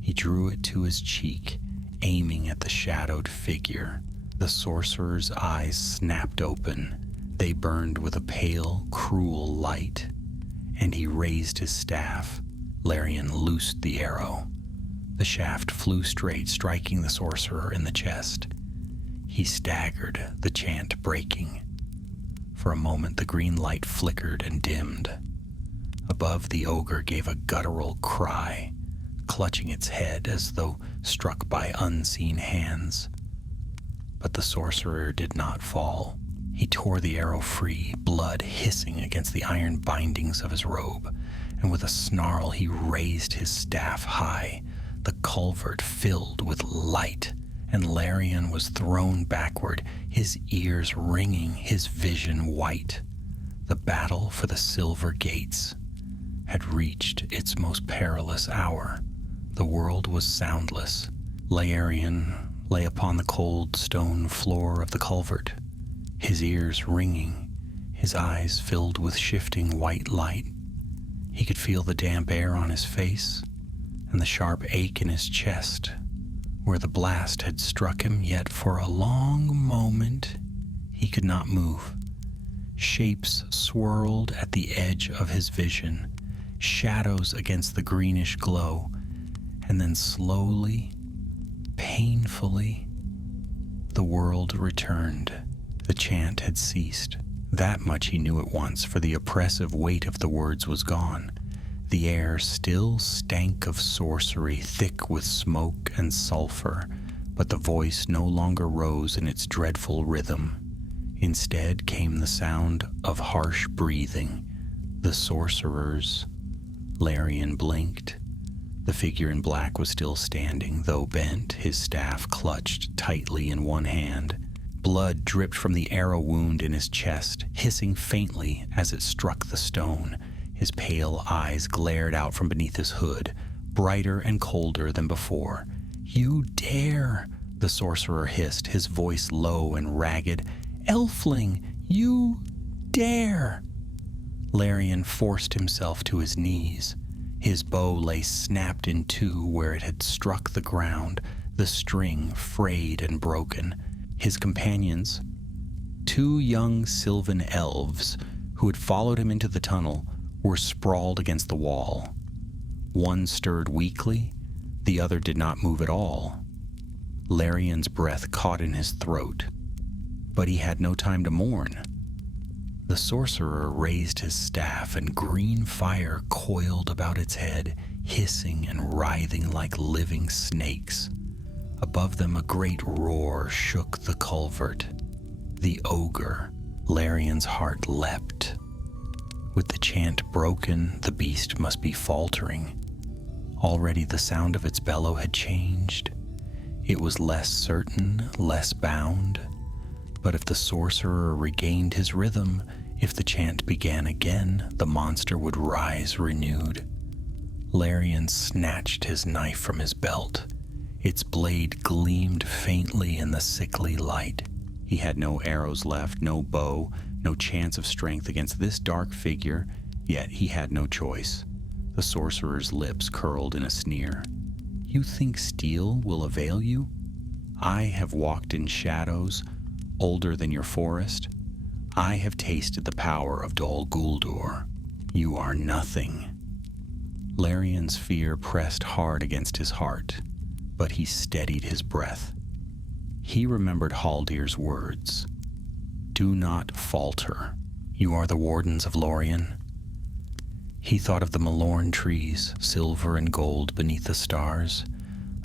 He drew it to his cheek, aiming at the shadowed figure. The sorcerer's eyes snapped open. They burned with a pale, cruel light. And he raised his staff. Lothlórien loosed the arrow. The shaft flew straight, striking the sorcerer in the chest. He staggered, the chant breaking. For a moment the green light flickered and dimmed. Above, the ogre gave a guttural cry, clutching its head as though struck by unseen hands. But the sorcerer did not fall. He tore the arrow free, blood hissing against the iron bindings of his robe, and with a snarl he raised his staff high. The culvert filled with light, and Lothlórien was thrown backward, his ears ringing, his vision white. The battle for the silver gates had reached its most perilous hour. The world was soundless. Lothlórien lay upon the cold stone floor of the culvert, his ears ringing, his eyes filled with shifting white light. He could feel the damp air on his face and the sharp ache in his chest where the blast had struck him, yet for a long moment he could not move. Shapes swirled at the edge of his vision, shadows against the greenish glow, and then slowly, painfully, the world returned. The chant had ceased. That much he knew at once, for the oppressive weight of the words was gone. The air still stank of sorcery, thick with smoke and sulfur, but the voice no longer rose in its dreadful rhythm. Instead came the sound of harsh breathing. The sorcerers. Lothlórien blinked. The figure in black was still standing, though bent, his staff clutched tightly in one hand. Blood dripped from the arrow wound in his chest, hissing faintly as it struck the stone. His pale eyes glared out from beneath his hood, brighter and colder than before. "You dare!" the sorcerer hissed, his voice low and ragged. "Elfling, you dare!" Lothlórien forced himself to his knees. His bow lay snapped in two where it had struck the ground, the string frayed and broken. His companions, two young sylvan elves who had followed him into the tunnel, were sprawled against the wall. One stirred weakly, the other did not move at all. Lothlórien's breath caught in his throat, but he had no time to mourn. The sorcerer raised his staff, and green fire coiled about its head, hissing and writhing like living snakes. Above them a great roar shook the culvert. The ogre. Lothlórien's heart leapt. With the chant broken, the beast must be faltering. Already the sound of its bellow had changed. It was less certain, less bound. But if the sorcerer regained his rhythm, if the chant began again, the monster would rise renewed. Lothlórien snatched his knife from his belt. Its blade gleamed faintly in the sickly light. He had no arrows left, no bow, no chance of strength against this dark figure, yet he had no choice. The sorcerer's lips curled in a sneer. "You think steel will avail you? I have walked in shadows, older than your forest. I have tasted the power of Dol Guldur. You are nothing." Lothlórien's fear pressed hard against his heart, but he steadied his breath. He remembered Haldir's words. "Do not falter. You are the wardens of Lothlórien." He thought of the Malorn trees, silver and gold beneath the stars,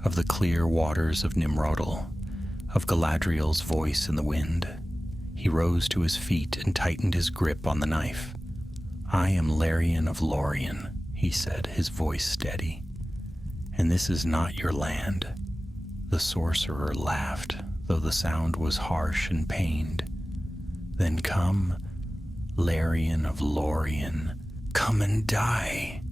of the clear waters of Nimrodel, of Galadriel's voice in the wind. He rose to his feet and tightened his grip on the knife. "I am Lothlórien of Lothlórien," he said, his voice steady. "And this is not your land." The sorcerer laughed, though the sound was harsh and pained. "Then come, Lothlórien of Lothlórien, come and die."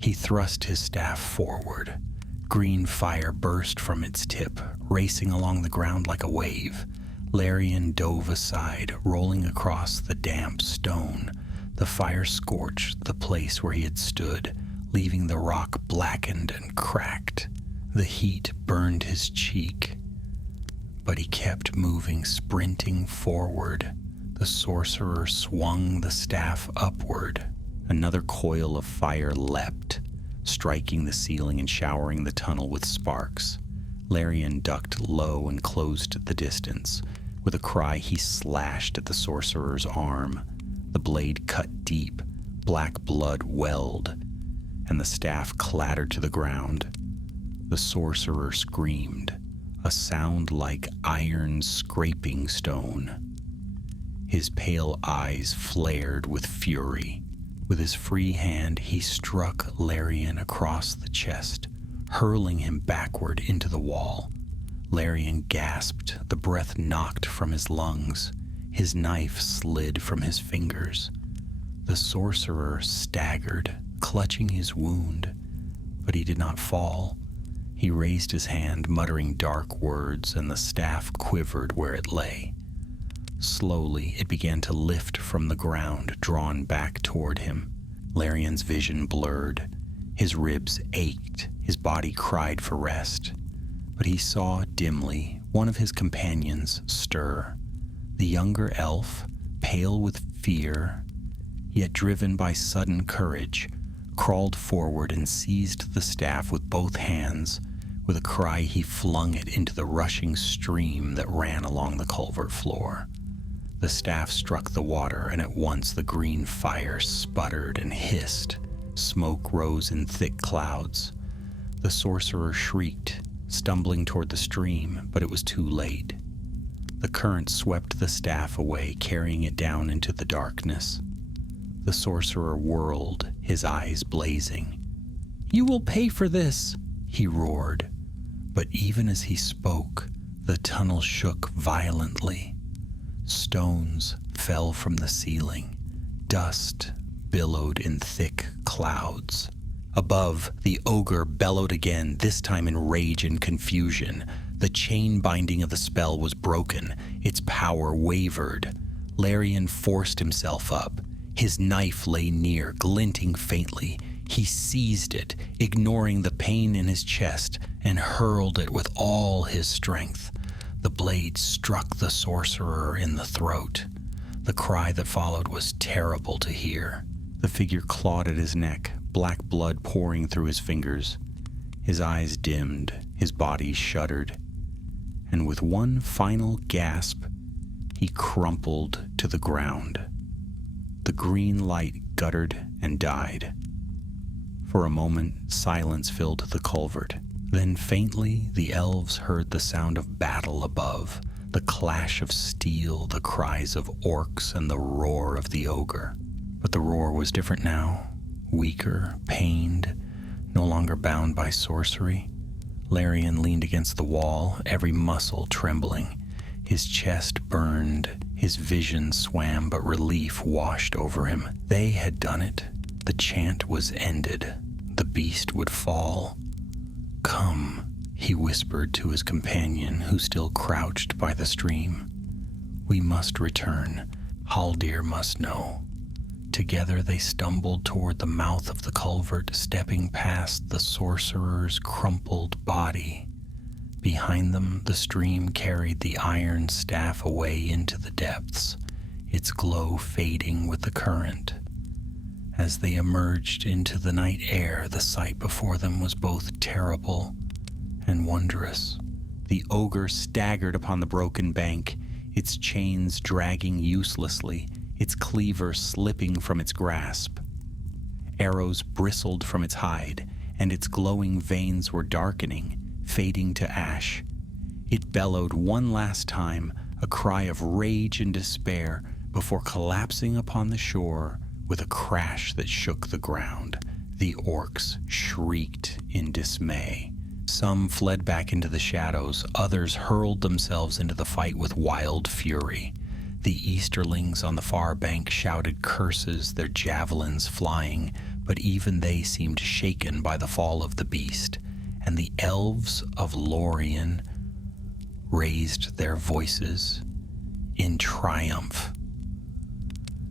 He thrust his staff forward. Green fire burst from its tip, racing along the ground like a wave. Lothlórien dove aside, rolling across the damp stone. The fire scorched the place where he had stood, leaving the rock blackened and cracked. The heat burned his cheek, but he kept moving, sprinting forward. The sorcerer swung the staff upward. Another coil of fire leapt, striking the ceiling and showering the tunnel with sparks. Lothlórien ducked low and closed the distance. With a cry, he slashed at the sorcerer's arm. The blade cut deep, black blood welled, and the staff clattered to the ground. The sorcerer screamed. a sound like iron scraping stone. His pale eyes flared with fury. With his free hand, he struck Lothlórien across the chest, hurling him backward into the wall. Lothlórien gasped, the breath knocked from his lungs. His knife slid from his fingers. The sorcerer staggered, clutching his wound, but he did not fall. He raised his hand, muttering dark words, and the staff quivered where it lay. Slowly, it began to lift from the ground, drawn back toward him. Lothlórien's vision blurred. His ribs ached. His body cried for rest. But he saw dimly one of his companions stir. The younger elf, pale with fear, yet driven by sudden courage, crawled forward and seized the staff with both hands. With a cry, he flung it into the rushing stream that ran along the culvert floor. The staff struck the water, and at once the green fire sputtered and hissed. Smoke rose in thick clouds. The sorcerer shrieked, stumbling toward the stream, but it was too late. The current swept the staff away, carrying it down into the darkness. The sorcerer whirled, his eyes blazing. "You will pay for this," he roared. But even as he spoke, the tunnel shook violently. Stones fell from the ceiling. Dust billowed in thick clouds. Above, the ogre bellowed again, this time in rage and confusion. The chain binding of the spell was broken. Its power wavered. Lothlórien forced himself up. His knife lay near, glinting faintly. He seized it, ignoring the pain in his chest, and hurled it with all his strength. The blade struck the sorcerer in the throat. The cry that followed was terrible to hear. The figure clawed at his neck, black blood pouring through his fingers. His eyes dimmed, his body shuddered, and with one final gasp, he crumpled to the ground. The green light guttered and died. For a moment, silence filled the culvert. Then faintly, the elves heard the sound of battle above, the clash of steel, the cries of orcs, and the roar of the ogre. But the roar was different now, weaker, pained, no longer bound by sorcery. Lothlórien leaned against the wall, every muscle trembling. His chest burned, his vision swam, but relief washed over him. They had done it. The chant was ended. The beast would fall. "Come," he whispered to his companion, who still crouched by the stream. "We must return. Haldir must know." Together they stumbled toward the mouth of the culvert, stepping past the sorcerer's crumpled body. Behind them, the stream carried the iron staff away into the depths, its glow fading with the current. As they emerged into the night air, the sight before them was both terrible and wondrous. The ogre staggered upon the broken bank, its chains dragging uselessly, its cleaver slipping from its grasp. Arrows bristled from its hide, and its glowing veins were darkening, fading to ash. It bellowed one last time, a cry of rage and despair, before collapsing upon the shore with a crash that shook the ground. The orcs shrieked in dismay. Some fled back into the shadows, others hurled themselves into the fight with wild fury. The Easterlings on the far bank shouted curses, their javelins flying, but even they seemed shaken by the fall of the beast, and the elves of Lothlórien raised their voices in triumph.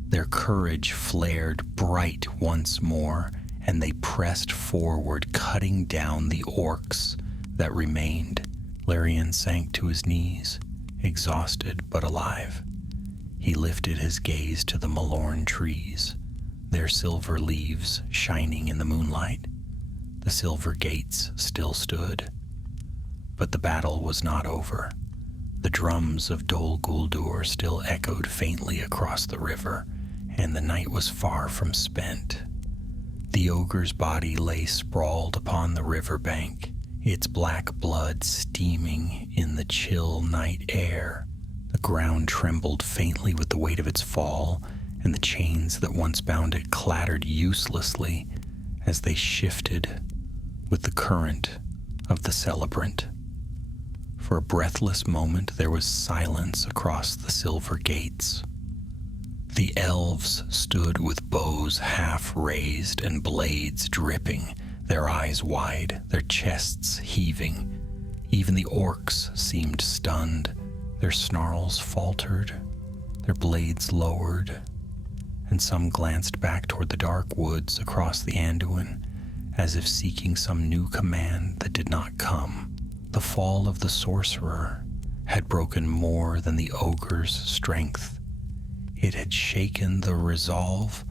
Their courage flared bright once more, and they pressed forward, cutting down the orcs that remained. Lothlórien sank to his knees, exhausted but alive. He lifted his gaze to the Lothlórien trees, their silver leaves shining in the moonlight. The silver gates still stood. But the battle was not over. The drums of Dol Guldur still echoed faintly across the river, and the night was far from spent. The ogre's body lay sprawled upon the river bank, its black blood steaming in the chill night air. The ground trembled faintly with the weight of its fall, and the chains that once bound it clattered uselessly as they shifted with the current of the celebrant. For a breathless moment there was silence across the silver gates. The elves stood with bows half raised and blades dripping, their eyes wide, their chests heaving. Even the orcs seemed stunned, their snarls faltered, their blades lowered, and some glanced back toward the dark woods across the Anduin, as if seeking some new command that did not come. The fall of the sorcerer had broken more than the ogre's strength. It had shaken the resolve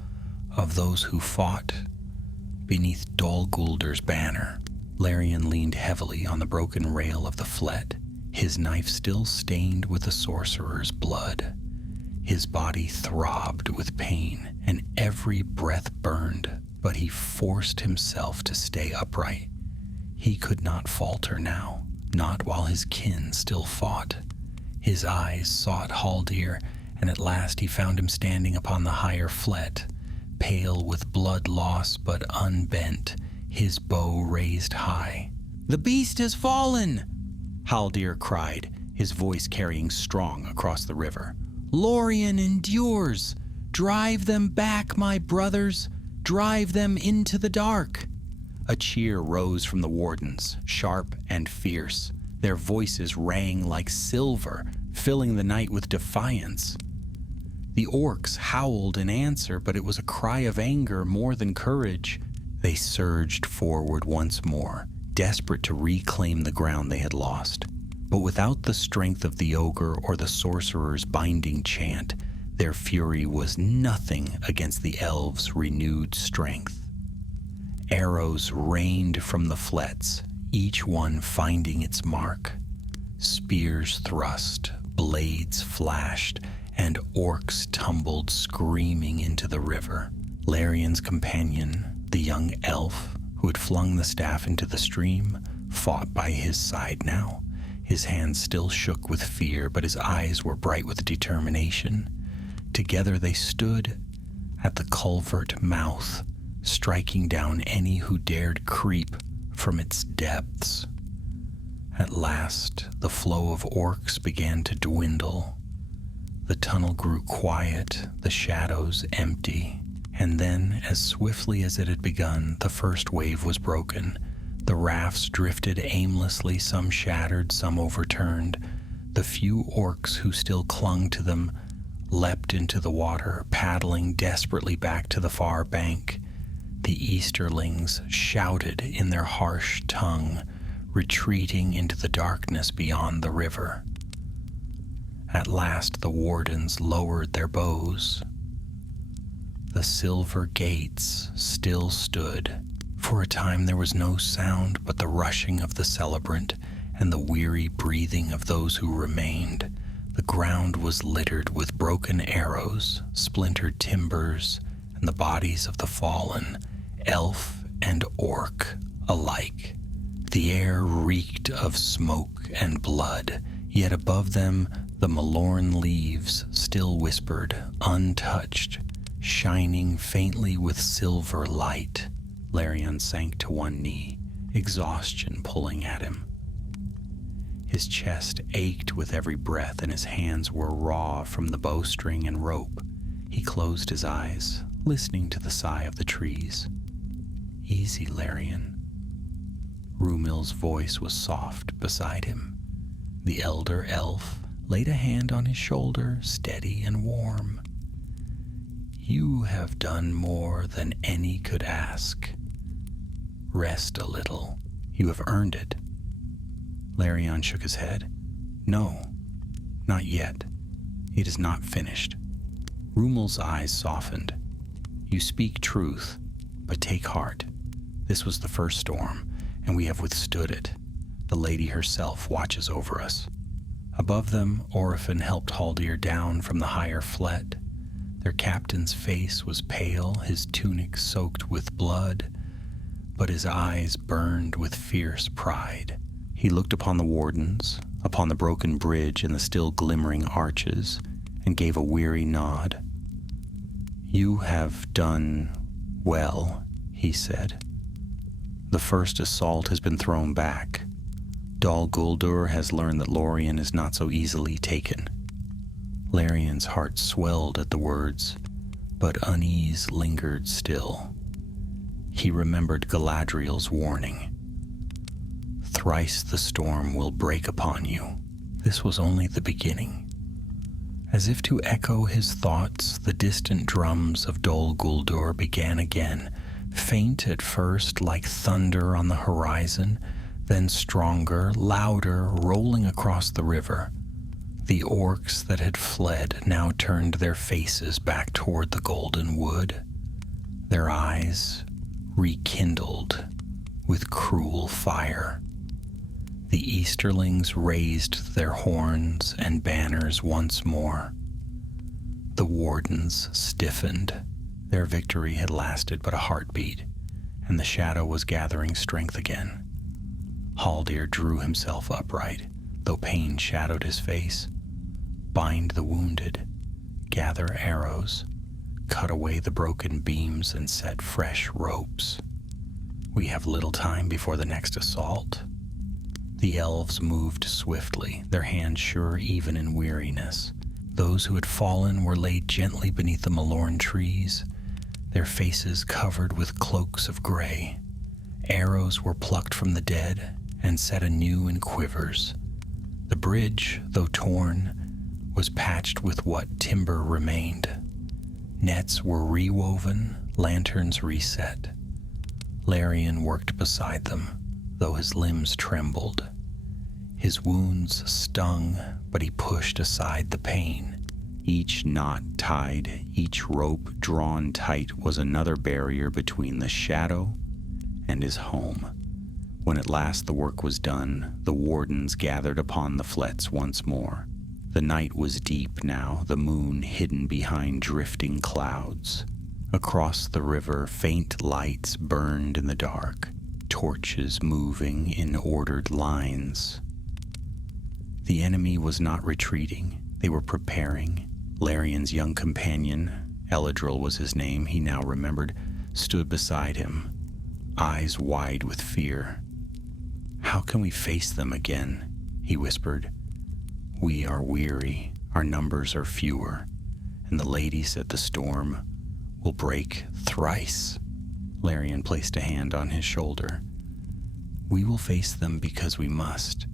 of those who fought beneath Dol Gulder's banner. Lothlórien leaned heavily on the broken rail of the flet, his knife still stained with the sorcerer's blood. His body throbbed with pain, and every breath burned, but he forced himself to stay upright. He could not falter now, not while his kin still fought. His eyes sought Haldir, and at last he found him standing upon the higher flet, pale with blood loss but unbent, his bow raised high. "The beast has fallen!" Haldir cried, his voice carrying strong across the river. "Lorien endures! Drive them back, my brothers! Drive them into the dark!" A cheer rose from the wardens, sharp and fierce. Their voices rang like silver, filling the night with defiance. The orcs howled in answer, but it was a cry of anger more than courage. They surged forward once more, desperate to reclaim the ground they had lost. But without the strength of the ogre or the sorcerer's binding chant, their fury was nothing against the elves' renewed strength. Arrows rained from the flets, each one finding its mark. Spears thrust, blades flashed, and orcs tumbled screaming into the river. Larian's companion, the young elf who had flung the staff into the stream, fought by his side now. His hands still shook with fear, but his eyes were bright with determination. Together they stood at the culvert mouth, striking down any who dared creep from its depths. At last, the flow of orcs began to dwindle. The tunnel grew quiet, the shadows empty, and then, as swiftly as it had begun, the first wave was broken. The rafts drifted aimlessly, some shattered, some overturned. The few orcs who still clung to them leapt into the water, paddling desperately back to the far bank. The Easterlings shouted in their harsh tongue, retreating into the darkness beyond the river. At last the wardens lowered their bows. The silver gates still stood. For a time there was no sound but the rushing of the celebrant and the weary breathing of those who remained. The ground was littered with broken arrows, splintered timbers, and the bodies of the fallen, elf and orc alike. The air reeked of smoke and blood, yet above them the Malorn leaves still whispered, untouched, shining faintly with silver light. Lothlórien sank to one knee, exhaustion pulling at him. His chest ached with every breath, and his hands were raw from the bowstring and rope. He closed his eyes, listening to the sigh of the trees. "Easy, Lothlórien." Rumil's voice was soft beside him. The elder elf laid a hand on his shoulder, steady and warm. "You have done more than any could ask. Rest a little. You have earned it." Lothlórien shook his head. "No, not yet. It is not finished." Rumil's eyes softened. "You speak truth, but take heart. This was the first storm, and we have withstood it. The lady herself watches over us." Above them, Orphan helped Haldir down from the higher flet. Their captain's face was pale, his tunic soaked with blood, but his eyes burned with fierce pride. He looked upon the wardens, upon the broken bridge and the still glimmering arches, and gave a weary nod. "You have done well," he said. "The first assault has been thrown back. Dol Guldur has learned that Lórien is not so easily taken." Larian's heart swelled at the words, but unease lingered still. He remembered Galadriel's warning. "Thrice the storm will break upon you." This was only the beginning. As if to echo his thoughts, the distant drums of Dol Guldur began again, faint at first like thunder on the horizon, then stronger, louder, rolling across the river. The orcs that had fled now turned their faces back toward the golden wood, their eyes rekindled with cruel fire. The Easterlings raised their horns and banners once more. The wardens stiffened. Their victory had lasted but a heartbeat, and the shadow was gathering strength again. Haldir drew himself upright, though pain shadowed his face. Bind the wounded, gather arrows, cut away the broken beams and set fresh ropes. We have little time before the next assault. The elves moved swiftly, their hands sure even in weariness. Those who had fallen were laid gently beneath the Malorn trees, their faces covered with cloaks of gray. Arrows were plucked from the dead and set anew in quivers. The bridge, though torn, was patched with what timber remained. Nets were rewoven, lanterns reset. Lórien worked beside them, though his limbs trembled. His wounds stung, but he pushed aside the pain. Each knot tied, each rope drawn tight was another barrier between the shadow and his home. When at last the work was done, the wardens gathered upon the flets once more. The night was deep now, the moon hidden behind drifting clouds. Across the river, faint lights burned in the dark, torches moving in ordered lines. The enemy was not retreating. They were preparing. Larian's young companion, Eladril was his name, he now remembered, stood beside him, eyes wide with fear. "How can we face them again?" he whispered. "We are weary, our numbers are fewer, and the lady said the storm will break thrice." Lórien placed a hand on his shoulder. "We will face them because we must.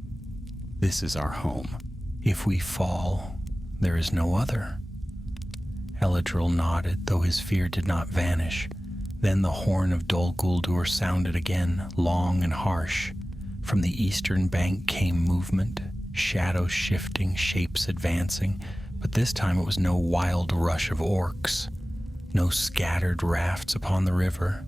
This is our home. If we fall, there is no other." Eladril nodded, though his fear did not vanish. Then the horn of Dol Guldur sounded again, long and harsh. From the eastern bank came movement, shadows shifting, shapes advancing, but this time it was no wild rush of orcs, no scattered rafts upon the river.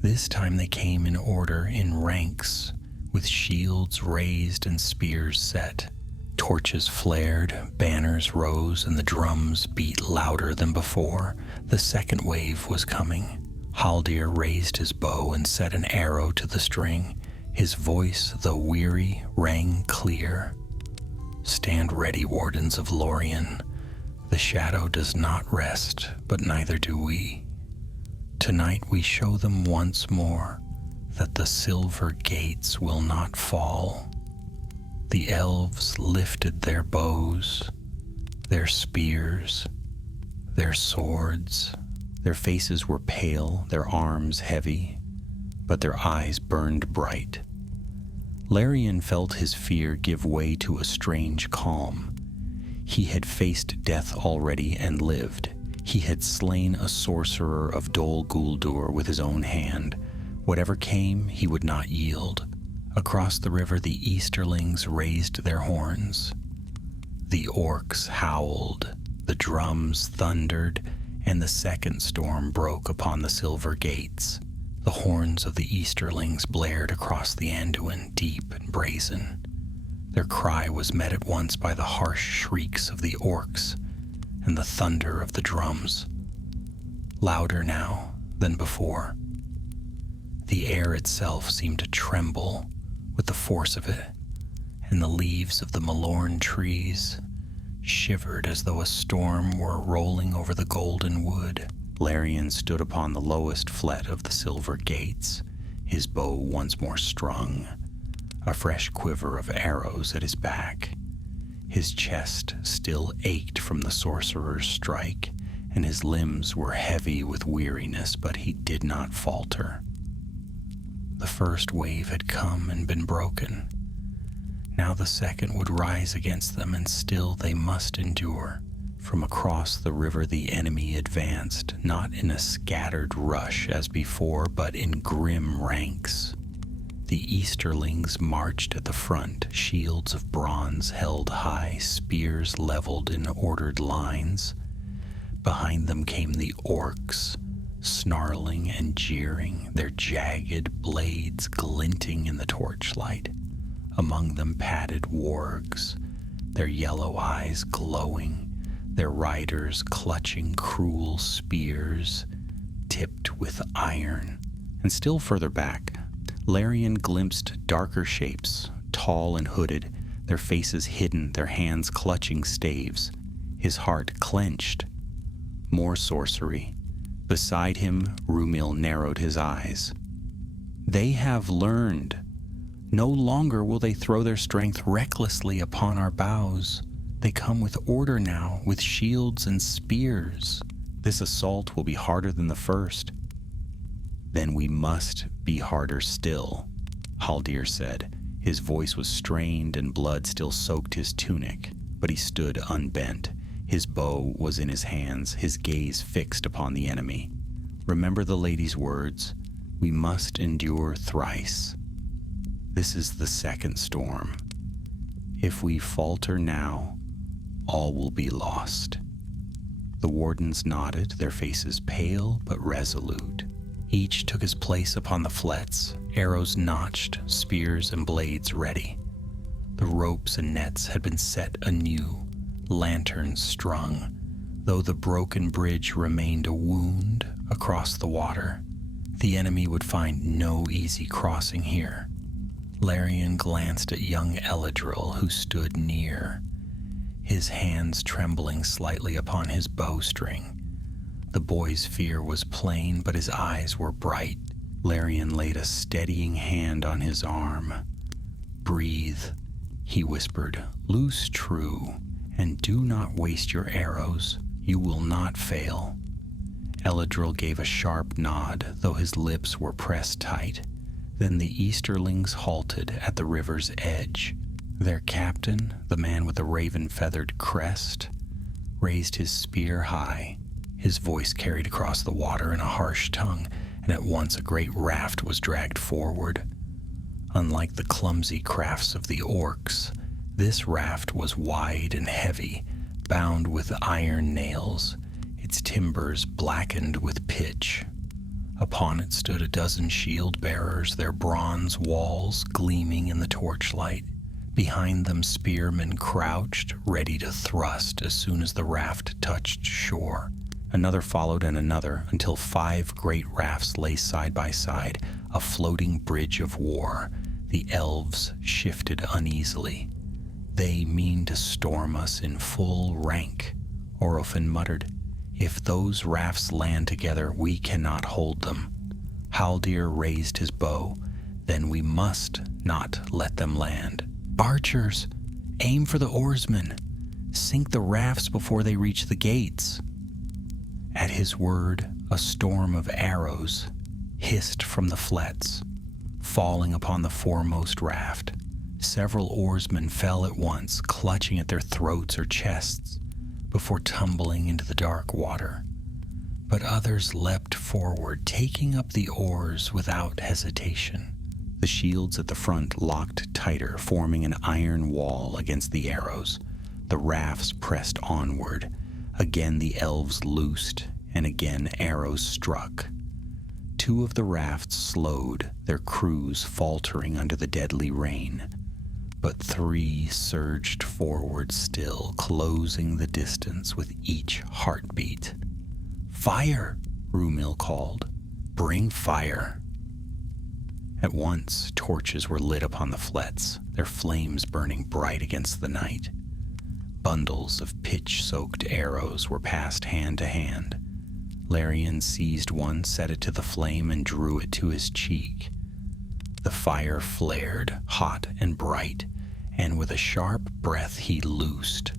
This time they came in order, in ranks, with shields raised and spears set. Torches flared, banners rose, and the drums beat louder than before. The second wave was coming. Haldir raised his bow and set an arrow to the string. His voice, though weary, rang clear. "Stand ready, wardens of Lórien. The shadow does not rest, but neither do we. Tonight we show them once more that the silver gates will not fall." The elves lifted their bows, their spears, their swords. Their faces were pale, their arms heavy, but their eyes burned bright. Lórien felt his fear give way to a strange calm. He had faced death already and lived. He had slain a sorcerer of Dol Guldur with his own hand. Whatever came, he would not yield. Across the river, the Easterlings raised their horns. The orcs howled, the drums thundered, and the second storm broke upon the silver gates. The horns of the Easterlings blared across the Anduin, deep and brazen. Their cry was met at once by the harsh shrieks of the orcs and the thunder of the drums, louder now than before. The air itself seemed to tremble with the force of it, and the leaves of the Lothlórien trees shivered as though a storm were rolling over the golden wood. Lothlórien stood upon the lowest flet of the silver gates, his bow once more strung, a fresh quiver of arrows at his back. His chest still ached from the sorcerer's strike, and his limbs were heavy with weariness, but he did not falter. The first wave had come and been broken. Now the second would rise against them, and still they must endure. From across the river the enemy advanced, not in a scattered rush as before, but in grim ranks. The Easterlings marched at the front, shields of bronze held high, spears leveled in ordered lines. Behind them came the orcs, snarling and jeering, their jagged blades glinting in the torchlight. Among them padded wargs, their yellow eyes glowing, their riders clutching cruel spears tipped with iron. And still further back, Lothlórien glimpsed darker shapes, tall and hooded, their faces hidden, their hands clutching staves. His heart clenched. More sorcery. Beside him, Rumil narrowed his eyes. They have learned. No longer will they throw their strength recklessly upon our bows. They come with order now, with shields and spears. This assault will be harder than the first. Then we must be harder still, Haldir said. His voice was strained and blood still soaked his tunic, but he stood unbent. His bow was in his hands, his gaze fixed upon the enemy. Remember the lady's words, we must endure thrice. This is the second storm. If we falter now, all will be lost. The wardens nodded, their faces pale but resolute. Each took his place upon the flets, arrows notched, spears and blades ready. The ropes and nets had been set anew, lanterns strung, though the broken bridge remained a wound across the water. The enemy would find no easy crossing here. Lothlórien glanced at young Eladril, who stood near, his hands trembling slightly upon his bowstring. The boy's fear was plain, but his eyes were bright. Lothlórien laid a steadying hand on his arm. Breathe, he whispered. Loose true, and do not waste your arrows. You will not fail. Eladril gave a sharp nod, though his lips were pressed tight. Then the Easterlings halted at the river's edge. Their captain, the man with the raven-feathered crest, raised his spear high. His voice carried across the water in a harsh tongue, and at once a great raft was dragged forward. Unlike the clumsy crafts of the orcs, this raft was wide and heavy, bound with iron nails, its timbers blackened with pitch. Upon it stood a dozen shield-bearers, their bronze walls gleaming in the torchlight. Behind them spearmen crouched, ready to thrust as soon as the raft touched shore. Another followed and another, until 5 great rafts lay side by side, a floating bridge of war. The elves shifted uneasily. They mean to storm us in full rank, Orofin muttered. If those rafts land together, we cannot hold them. Haldir raised his bow. Then we must not let them land. Archers, aim for the oarsmen. Sink the rafts before they reach the gates. At his word, a storm of arrows hissed from the flets, falling upon the foremost raft. Several oarsmen fell at once, clutching at their throats or chests, before tumbling into the dark water. But others leapt forward, taking up the oars without hesitation. The shields at the front locked tighter, forming an iron wall against the arrows. The rafts pressed onward. Again the elves loosed, and again arrows struck. 2 of the rafts slowed, their crews faltering under the deadly rain. But 3 surged forward still, closing the distance with each heartbeat. Fire, Rumil called. Bring fire. At once, torches were lit upon the flets, their flames burning bright against the night. Bundles of pitch-soaked arrows were passed hand to hand. Lothlórien seized one, set it to the flame, and drew it to his cheek. The fire flared, hot and bright, and with a sharp breath he loosed.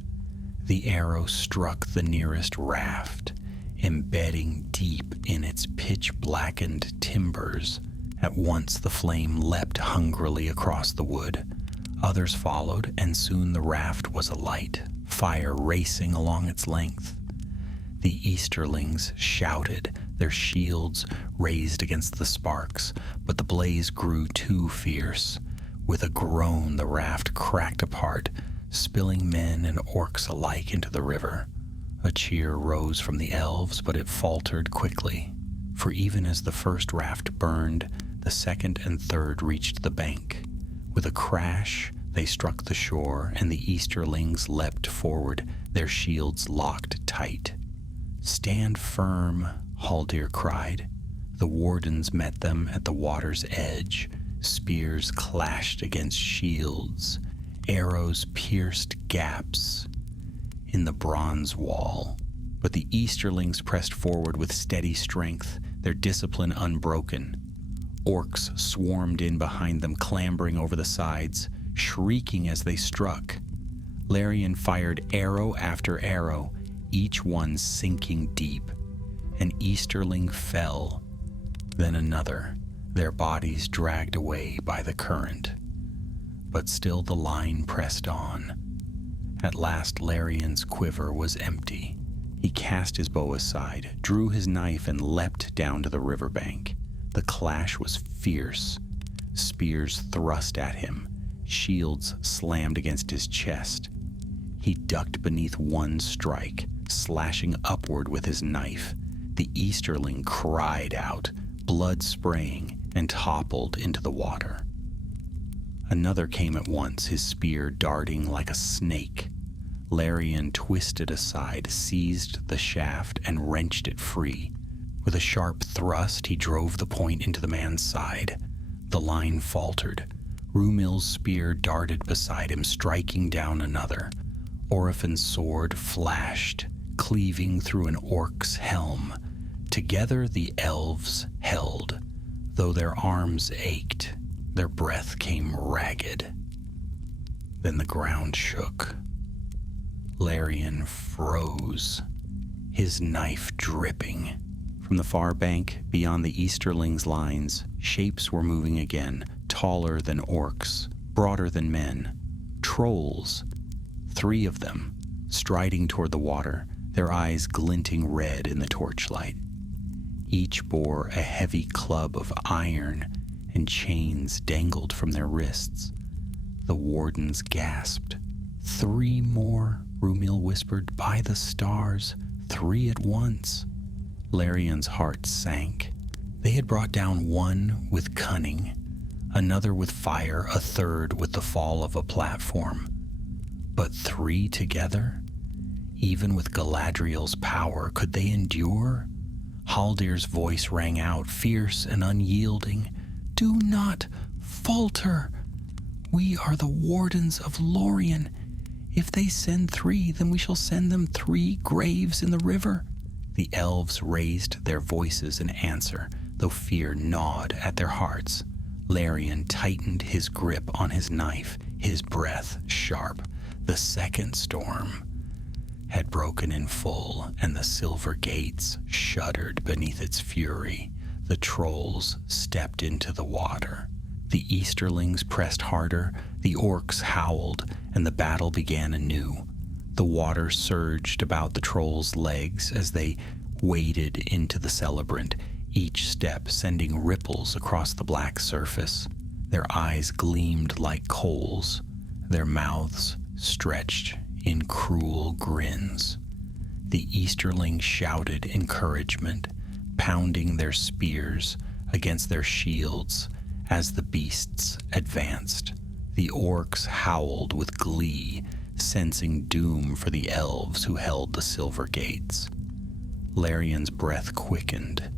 The arrow struck the nearest raft, embedding deep in its pitch-blackened timbers. At once the flame leapt hungrily across the wood. Others followed, and soon the raft was alight, fire racing along its length. The Easterlings shouted, their shields raised against the sparks, but the blaze grew too fierce. With a groan the raft cracked apart, spilling men and orcs alike into the river. A cheer rose from the elves, but it faltered quickly, for even as the first raft burned, the second and third reached the bank. With a crash, they struck the shore, and the Easterlings leapt forward, their shields locked tight. "Stand firm," Haldir cried. The wardens met them at the water's edge. Spears clashed against shields. Arrows pierced gaps in the bronze wall. But the Easterlings pressed forward with steady strength, their discipline unbroken. Orcs swarmed in behind them, clambering over the sides, shrieking as they struck. Lothlórien fired arrow after arrow, each one sinking deep. An Easterling fell, then another, their bodies dragged away by the current. But still the line pressed on. At last Lothlórien's quiver was empty. He cast his bow aside, drew his knife, and leapt down to the riverbank. The clash was fierce. Spears thrust at him. Shields slammed against his chest. He ducked beneath one strike, slashing upward with his knife. The Easterling cried out, blood spraying, and toppled into the water. Another came at once, his spear darting like a snake. Lothlórien twisted aside, seized the shaft, and wrenched it free. With a sharp thrust, he drove the point into the man's side. The line faltered. Rumil's spear darted beside him, striking down another. Oriphan's sword flashed, cleaving through an orc's helm. Together the elves held. Though their arms ached, their breath came ragged. Then the ground shook. Lothlórien froze, his knife dripping. From the far bank, beyond the Easterlings' lines, shapes were moving again, taller than orcs, broader than men. Trolls, 3 of them, striding toward the water, their eyes glinting red in the torchlight. Each bore a heavy club of iron, and chains dangled from their wrists. The wardens gasped. 3 more, Rumil whispered, by the stars, 3 at once. Lothlórien's heart sank. They had brought down one with cunning, another with fire, a third with the fall of a platform. But 3 together? Even with Galadriel's power, could they endure? Haldir's voice rang out, fierce and unyielding. "Do not falter. We are the wardens of Lothlórien. If they send 3, then we shall send them 3 graves in the river." The elves raised their voices in answer, though fear gnawed at their hearts. Lothlórien tightened his grip on his knife, his breath sharp. The second storm had broken in full, and the silver gates shuddered beneath its fury. The trolls stepped into the water. The Easterlings pressed harder, the orcs howled, and the battle began anew. The water surged about the trolls' legs as they waded into the celebrant, each step sending ripples across the black surface. Their eyes gleamed like coals, their mouths stretched in cruel grins. The Easterlings shouted encouragement, pounding their spears against their shields as the beasts advanced. The orcs howled with glee, sensing doom for the elves who held the silver gates. Lothlórien's breath quickened.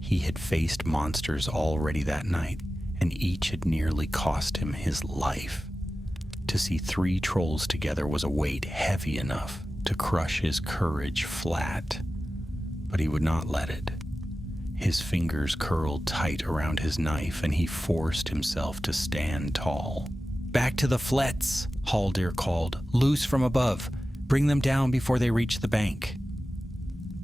He had faced monsters already that night, and each had nearly cost him his life. To see 3 trolls together was a weight heavy enough to crush his courage flat, but he would not let it. His fingers curled tight around his knife, and he forced himself to stand tall. "Back to the flets," Haldir called. "Loose from above. Bring them down before they reach the bank."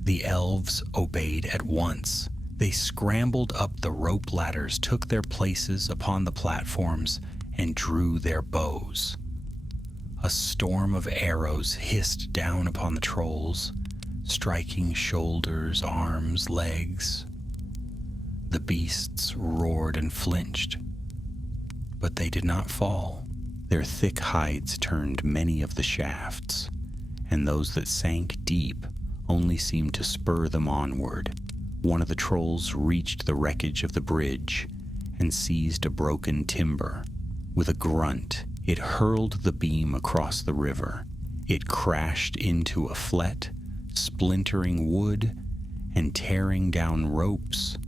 The elves obeyed at once. They scrambled up the rope ladders, took their places upon the platforms, and drew their bows. A storm of arrows hissed down upon the trolls, striking shoulders, arms, legs. The beasts roared and flinched, but they did not fall. Their thick hides turned many of the shafts, and those that sank deep only seemed to spur them onward. One of the trolls reached the wreckage of the bridge and seized a broken timber. With a grunt, it hurled the beam across the river. It crashed into a flet, splintering wood and tearing down ropes.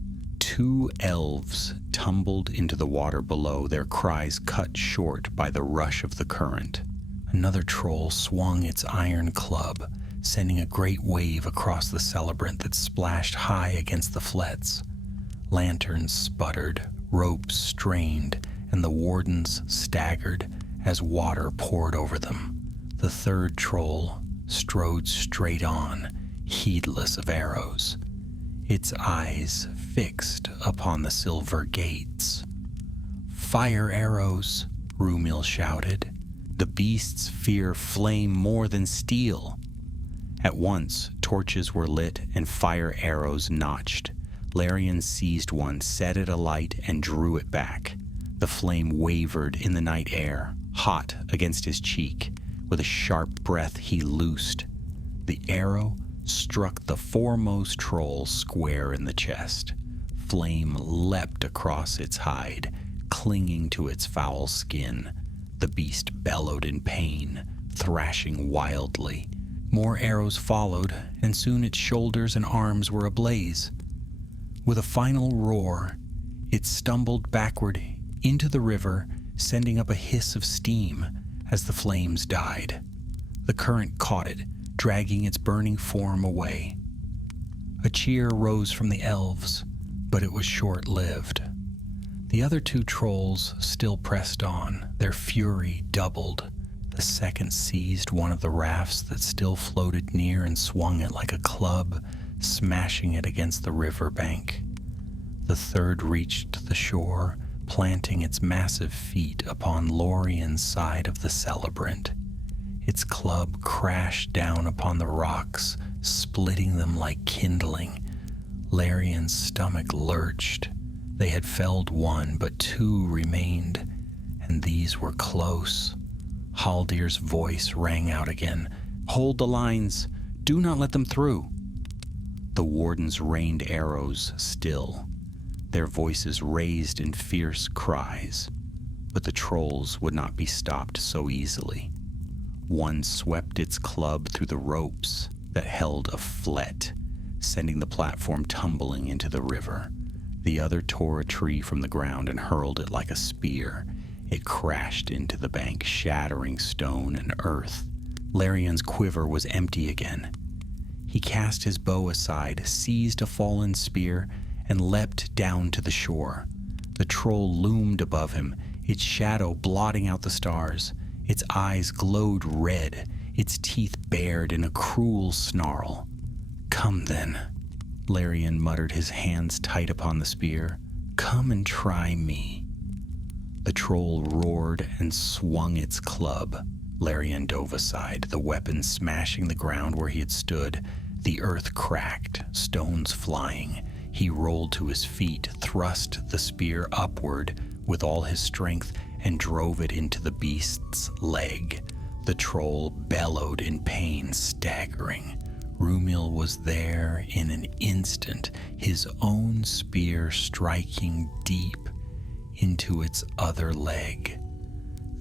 2 elves tumbled into the water below, their cries cut short by the rush of the current. Another troll swung its iron club, sending a great wave across the celebrant that splashed high against the flets. Lanterns sputtered, ropes strained, and the wardens staggered as water poured over them. The 3rd troll strode straight on, heedless of arrows, its eyes fixed upon the silver gates. "Fire arrows," Rumil shouted. "The beasts fear flame more than steel." At once, torches were lit and fire arrows notched. Larian seized one, set it alight, and drew it back. The flame wavered in the night air, hot against his cheek. With a sharp breath, he loosed. The arrow struck the foremost troll square in the chest. Flame leapt across its hide, clinging to its foul skin. The beast bellowed in pain, thrashing wildly. More arrows followed, and soon its shoulders and arms were ablaze. With a final roar, it stumbled backward into the river, sending up a hiss of steam as the flames died. The current caught it, dragging its burning form away. A cheer rose from the elves, but it was short-lived. The other 2 trolls still pressed on, their fury doubled. The second seized one of the rafts that still floated near and swung it like a club, smashing it against the river bank. The 3rd reached the shore, planting its massive feet upon Lórien's side of the celebrant. Its club crashed down upon the rocks, splitting them like kindling. Larian's stomach lurched. They had felled 1, but 2 remained, and these were close. Haldir's voice rang out again. "Hold the lines! Do not let them through!" The wardens rained arrows still, their voices raised in fierce cries, but the trolls would not be stopped so easily. One swept its club through the ropes that held a flet, sending the platform tumbling into the river. The other tore a tree from the ground and hurled it like a spear. It crashed into the bank, shattering stone and earth. Larian's quiver was empty again. He cast his bow aside, seized a fallen spear, and leapt down to the shore. The troll loomed above him, its shadow blotting out the stars. Its eyes glowed red, its teeth bared in a cruel snarl. "Come then," Larian muttered, his hands tight upon the spear. "Come and try me." The troll roared and swung its club. Larian dove aside, the weapon smashing the ground where he had stood. The earth cracked, stones flying. He rolled to his feet, thrust the spear upward with all his strength, and drove it into the beast's leg. The troll bellowed in pain, staggering. Rumil was there in an instant, his own spear striking deep into its other leg.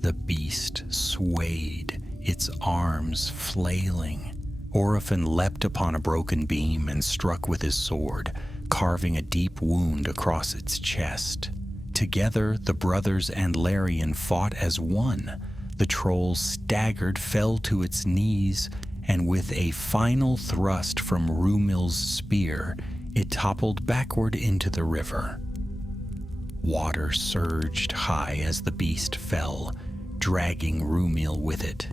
The beast swayed, its arms flailing. Oriphan leapt upon a broken beam and struck with his sword, carving a deep wound across its chest. Together, the brothers and Lothlórien fought as one. The troll staggered, fell to its knees, and with a final thrust from Rúmil's spear, it toppled backward into the river. Water surged high as the beast fell, dragging Rúmil with it.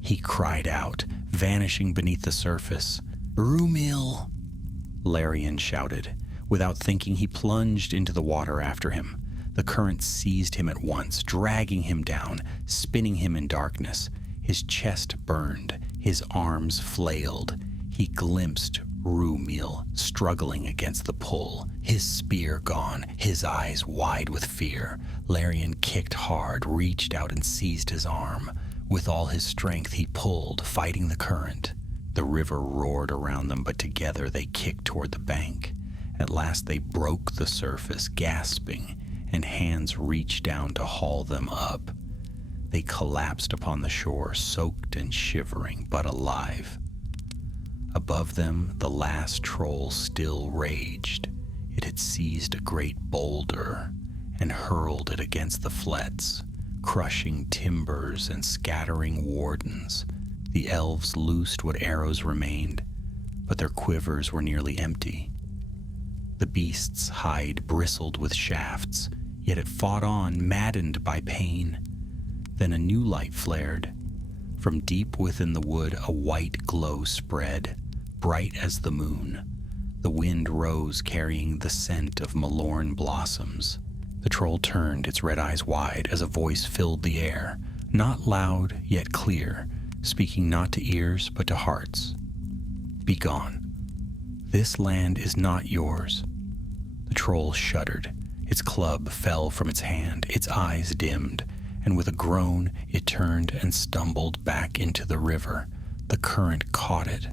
He cried out, vanishing beneath the surface. "Rúmil!" Lothlórien shouted. Without thinking, he plunged into the water after him. The current seized him at once, dragging him down, spinning him in darkness. His chest burned, his arms flailed. He glimpsed Rúmil struggling against the pull, his spear gone, his eyes wide with fear. Lothlórien kicked hard, reached out and seized his arm. With all his strength he pulled, fighting the current. The river roared around them, but together they kicked toward the bank. At last they broke the surface, gasping, and hands reached down to haul them up. They collapsed upon the shore, soaked and shivering, but alive. Above them, the last troll still raged. It had seized a great boulder and hurled it against the flats, crushing timbers and scattering wardens. The elves loosed what arrows remained, but their quivers were nearly empty. The beast's hide bristled with shafts, yet it fought on, maddened by pain. Then a new light flared. From deep within the wood, a white glow spread, bright as the moon. The wind rose, carrying the scent of Malorn blossoms. The troll turned, its red eyes wide, as a voice filled the air, not loud, yet clear, speaking not to ears, but to hearts. "Begone. This land is not yours." The troll shuddered. Its club fell from its hand, its eyes dimmed, and with a groan it turned and stumbled back into the river. The current caught it,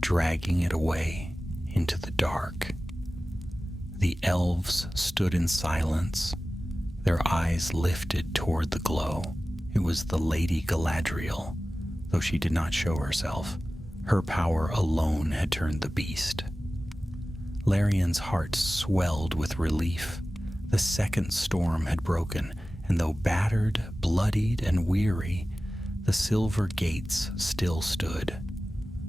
dragging it away into the dark. The elves stood in silence, their eyes lifted toward the glow. It was the Lady Galadriel, though she did not show herself. Her power alone had turned the beast. Larian's heart swelled with relief. The second storm had broken, and though battered, bloodied, and weary, the silver gates still stood.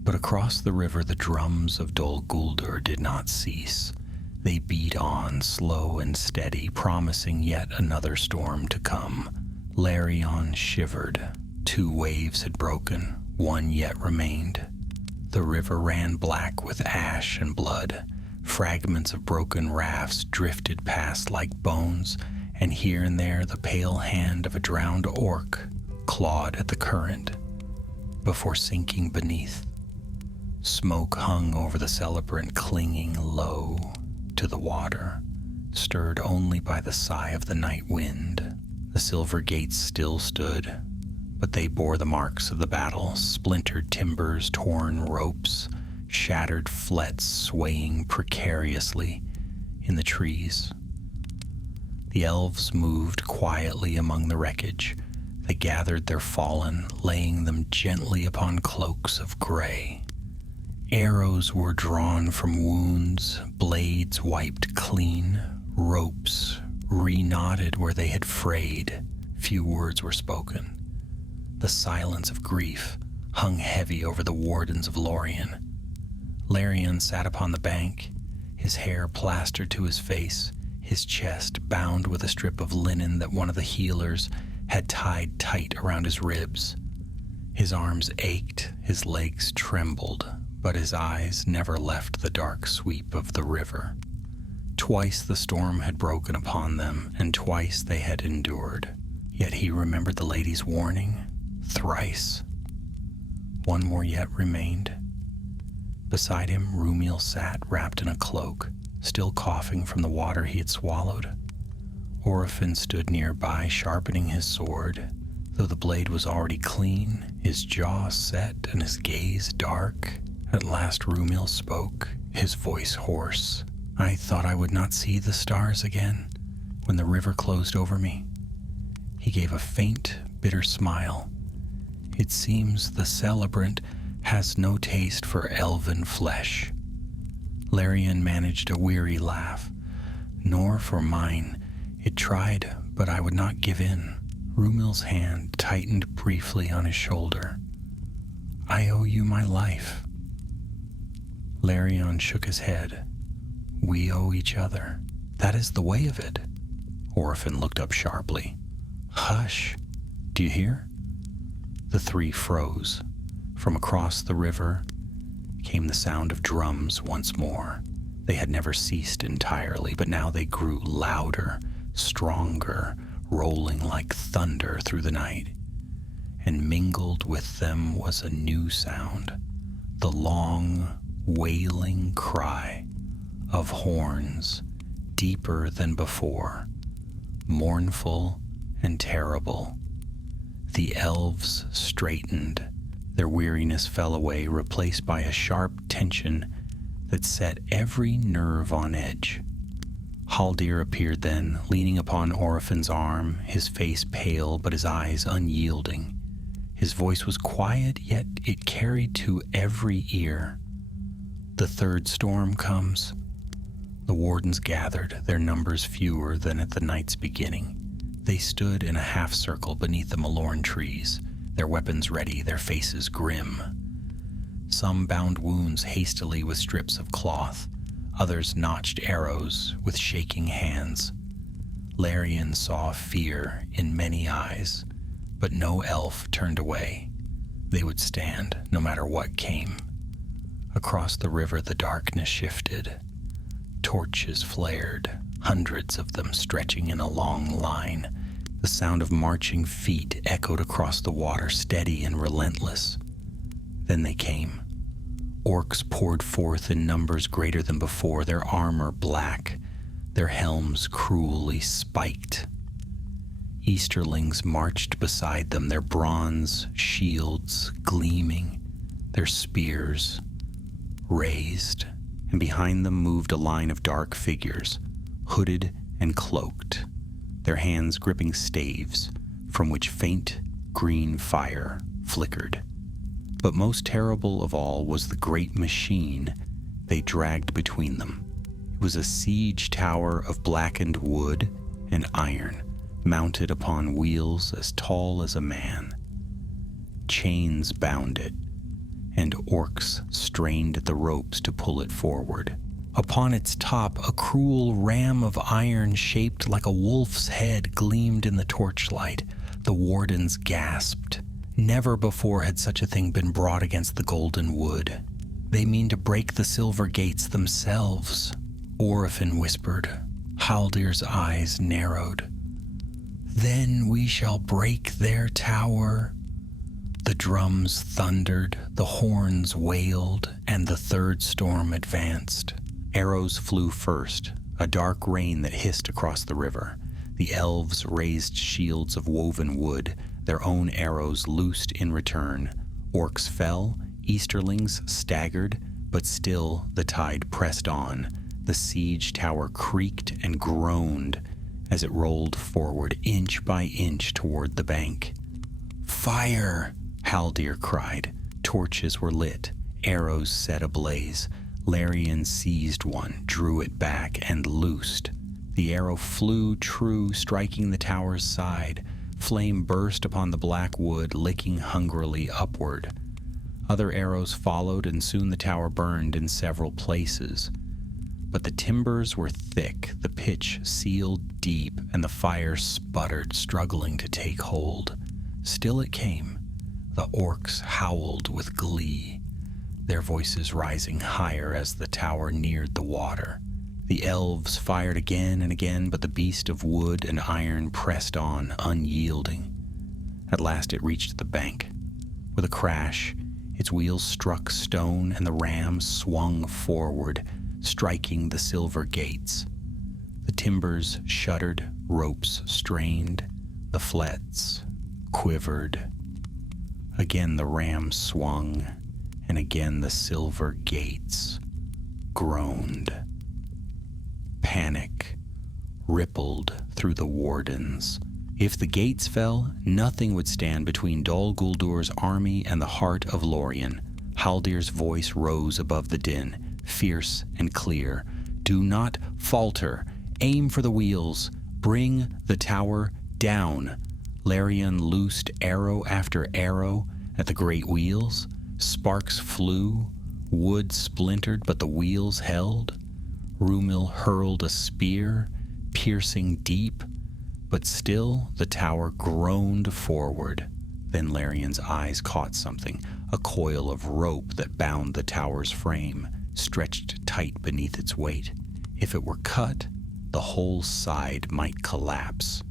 But across the river the drums of Dol Guldur did not cease. They beat on, slow and steady, promising yet another storm to come. Larion shivered. 2 waves had broken, 1 yet remained. The river ran black with ash and blood. Fragments of broken rafts drifted past like bones, and here and there the pale hand of a drowned orc clawed at the current before sinking beneath. Smoke hung over the celebrant, clinging low to the water, stirred only by the sigh of the night wind. The silver gates still stood, but they bore the marks of the battle, splintered timbers, torn ropes, shattered flets swaying precariously in the trees. The elves moved quietly among the wreckage. They gathered their fallen, laying them gently upon cloaks of gray. Arrows were drawn from wounds, blades wiped clean, ropes reknotted where they had frayed. Few words were spoken. The silence of grief hung heavy over the wardens of Lórien. Larion sat upon the bank, his hair plastered to his face, his chest bound with a strip of linen that one of the healers had tied tight around his ribs. His arms ached, his legs trembled, but his eyes never left the dark sweep of the river. Twice the storm had broken upon them, and twice they had endured. Yet he remembered the lady's warning, thrice. 1 more yet remained. Beside him, Rúmil sat, wrapped in a cloak, still coughing from the water he had swallowed. Orifin stood nearby, sharpening his sword. Though the blade was already clean, his jaw set and his gaze dark. At last Rúmil spoke, his voice hoarse. "I thought I would not see the stars again when the river closed over me." He gave a faint, bitter smile. "It seems the celebrant has no taste for elven flesh." Larion managed a weary laugh. "Nor for mine. It tried, but I would not give in. Rumil's hand tightened briefly on his shoulder. I owe you my life. Larion shook his head. We owe each other. That is the way of it. Orphan looked up sharply. Hush. Do you hear? The three froze. From across the river came the sound of drums once more. They had never ceased entirely, but now they grew louder, stronger, rolling like thunder through the night. And mingled with them was a new sound, the long, wailing cry of horns, deeper than before, mournful and terrible. The elves straightened. Their weariness fell away, replaced by a sharp tension that set every nerve on edge. Haldir appeared then, leaning upon Orphan's arm, his face pale but his eyes unyielding. His voice was quiet, yet it carried to every ear. The third storm comes. The wardens gathered, their numbers fewer than at the night's beginning. They stood in a half-circle beneath the Lothlórien trees, their weapons ready, their faces grim. Some bound wounds hastily with strips of cloth, others notched arrows with shaking hands. Larion saw fear in many eyes, but no elf turned away. They would stand, no matter what came. Across the river the darkness shifted. Torches flared, hundreds of them stretching in a long line. The sound of marching feet echoed across the water, steady and relentless. Then they came. Orcs poured forth in numbers greater than before, their armor black, their helms cruelly spiked. Easterlings marched beside them, their bronze shields gleaming, their spears raised, and behind them moved a line of dark figures, hooded and cloaked, their hands gripping staves from which faint green fire flickered. But most terrible of all was the great machine they dragged between them. It was a siege tower of blackened wood and iron, mounted upon wheels as tall as a man. Chains bound it, and orcs strained at the ropes to pull it forward. Upon its top, a cruel ram of iron shaped like a wolf's head gleamed in the torchlight. The wardens gasped. Never before had such a thing been brought against the golden wood. They mean to break the silver gates themselves, Orphan whispered. Haldir's eyes narrowed. Then we shall break their tower. The drums thundered, the horns wailed, and the third storm advanced. Arrows flew first, a dark rain that hissed across the river. The elves raised shields of woven wood, their own arrows loosed in return. Orcs fell, Easterlings staggered, but still the tide pressed on. The siege tower creaked and groaned as it rolled forward inch by inch toward the bank. Fire! Haldir cried. Torches were lit, arrows set ablaze. Larion seized one, drew it back, and loosed. The arrow flew true, striking the tower's side. Flame burst upon the black wood, licking hungrily upward. Other arrows followed, and soon the tower burned in several places. But the timbers were thick, the pitch sealed deep, and the fire sputtered, struggling to take hold. Still it came. The orcs howled with glee, their voices rising higher as the tower neared the water. The elves fired again and again, but the beast of wood and iron pressed on, unyielding. At last it reached the bank. With a crash, its wheels struck stone, and the ram swung forward, striking the silver gates. The timbers shuddered, ropes strained, the flets quivered. Again the ram swung, and again the silver gates groaned. Panic rippled through the wardens. If the gates fell, nothing would stand between Dol Guldur's army and the heart of Lórien. Haldir's voice rose above the din, fierce and clear. Do not falter. Aim for the wheels. "Bring the tower down." Lothlórien loosed arrow after arrow at the great wheels. Sparks flew, wood splintered, but the wheels held. Rúmil hurled a spear, piercing deep, but still the tower groaned forward. Then Larian's eyes caught something, a coil of rope that bound the tower's frame, stretched tight beneath its weight. If it were cut, the whole side might collapse.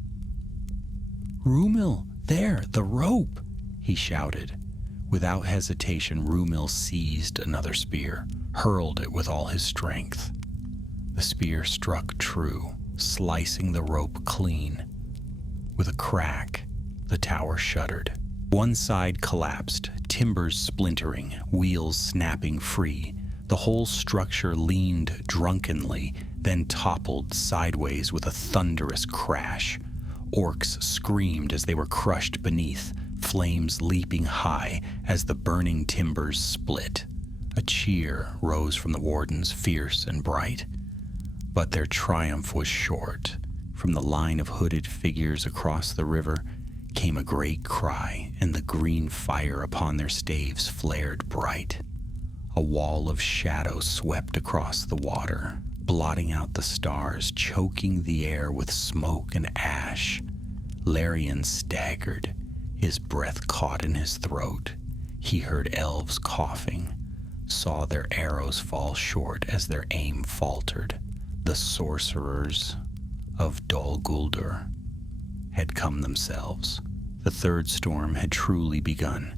"Rúmil, there, the rope!" he shouted. Without hesitation, Rúmil seized another spear, hurled it with all his strength. The spear struck true, slicing the rope clean. With a crack, the tower shuddered. One side collapsed, timbers splintering, wheels snapping free. The whole structure leaned drunkenly, then toppled sideways with a thunderous crash. Orcs screamed as they were crushed beneath, flames leaping high as the burning timbers split. A cheer rose from the wardens, fierce and bright. But their triumph was short. From the line of hooded figures across the river came a great cry, and the green fire upon their staves flared bright. A wall of shadow swept across the water, blotting out the stars, choking the air with smoke and ash. Lothlórien staggered, his breath caught in his throat. He heard elves coughing, saw their arrows fall short as their aim faltered. The sorcerers of Dol Guldur had come themselves. The third storm had truly begun.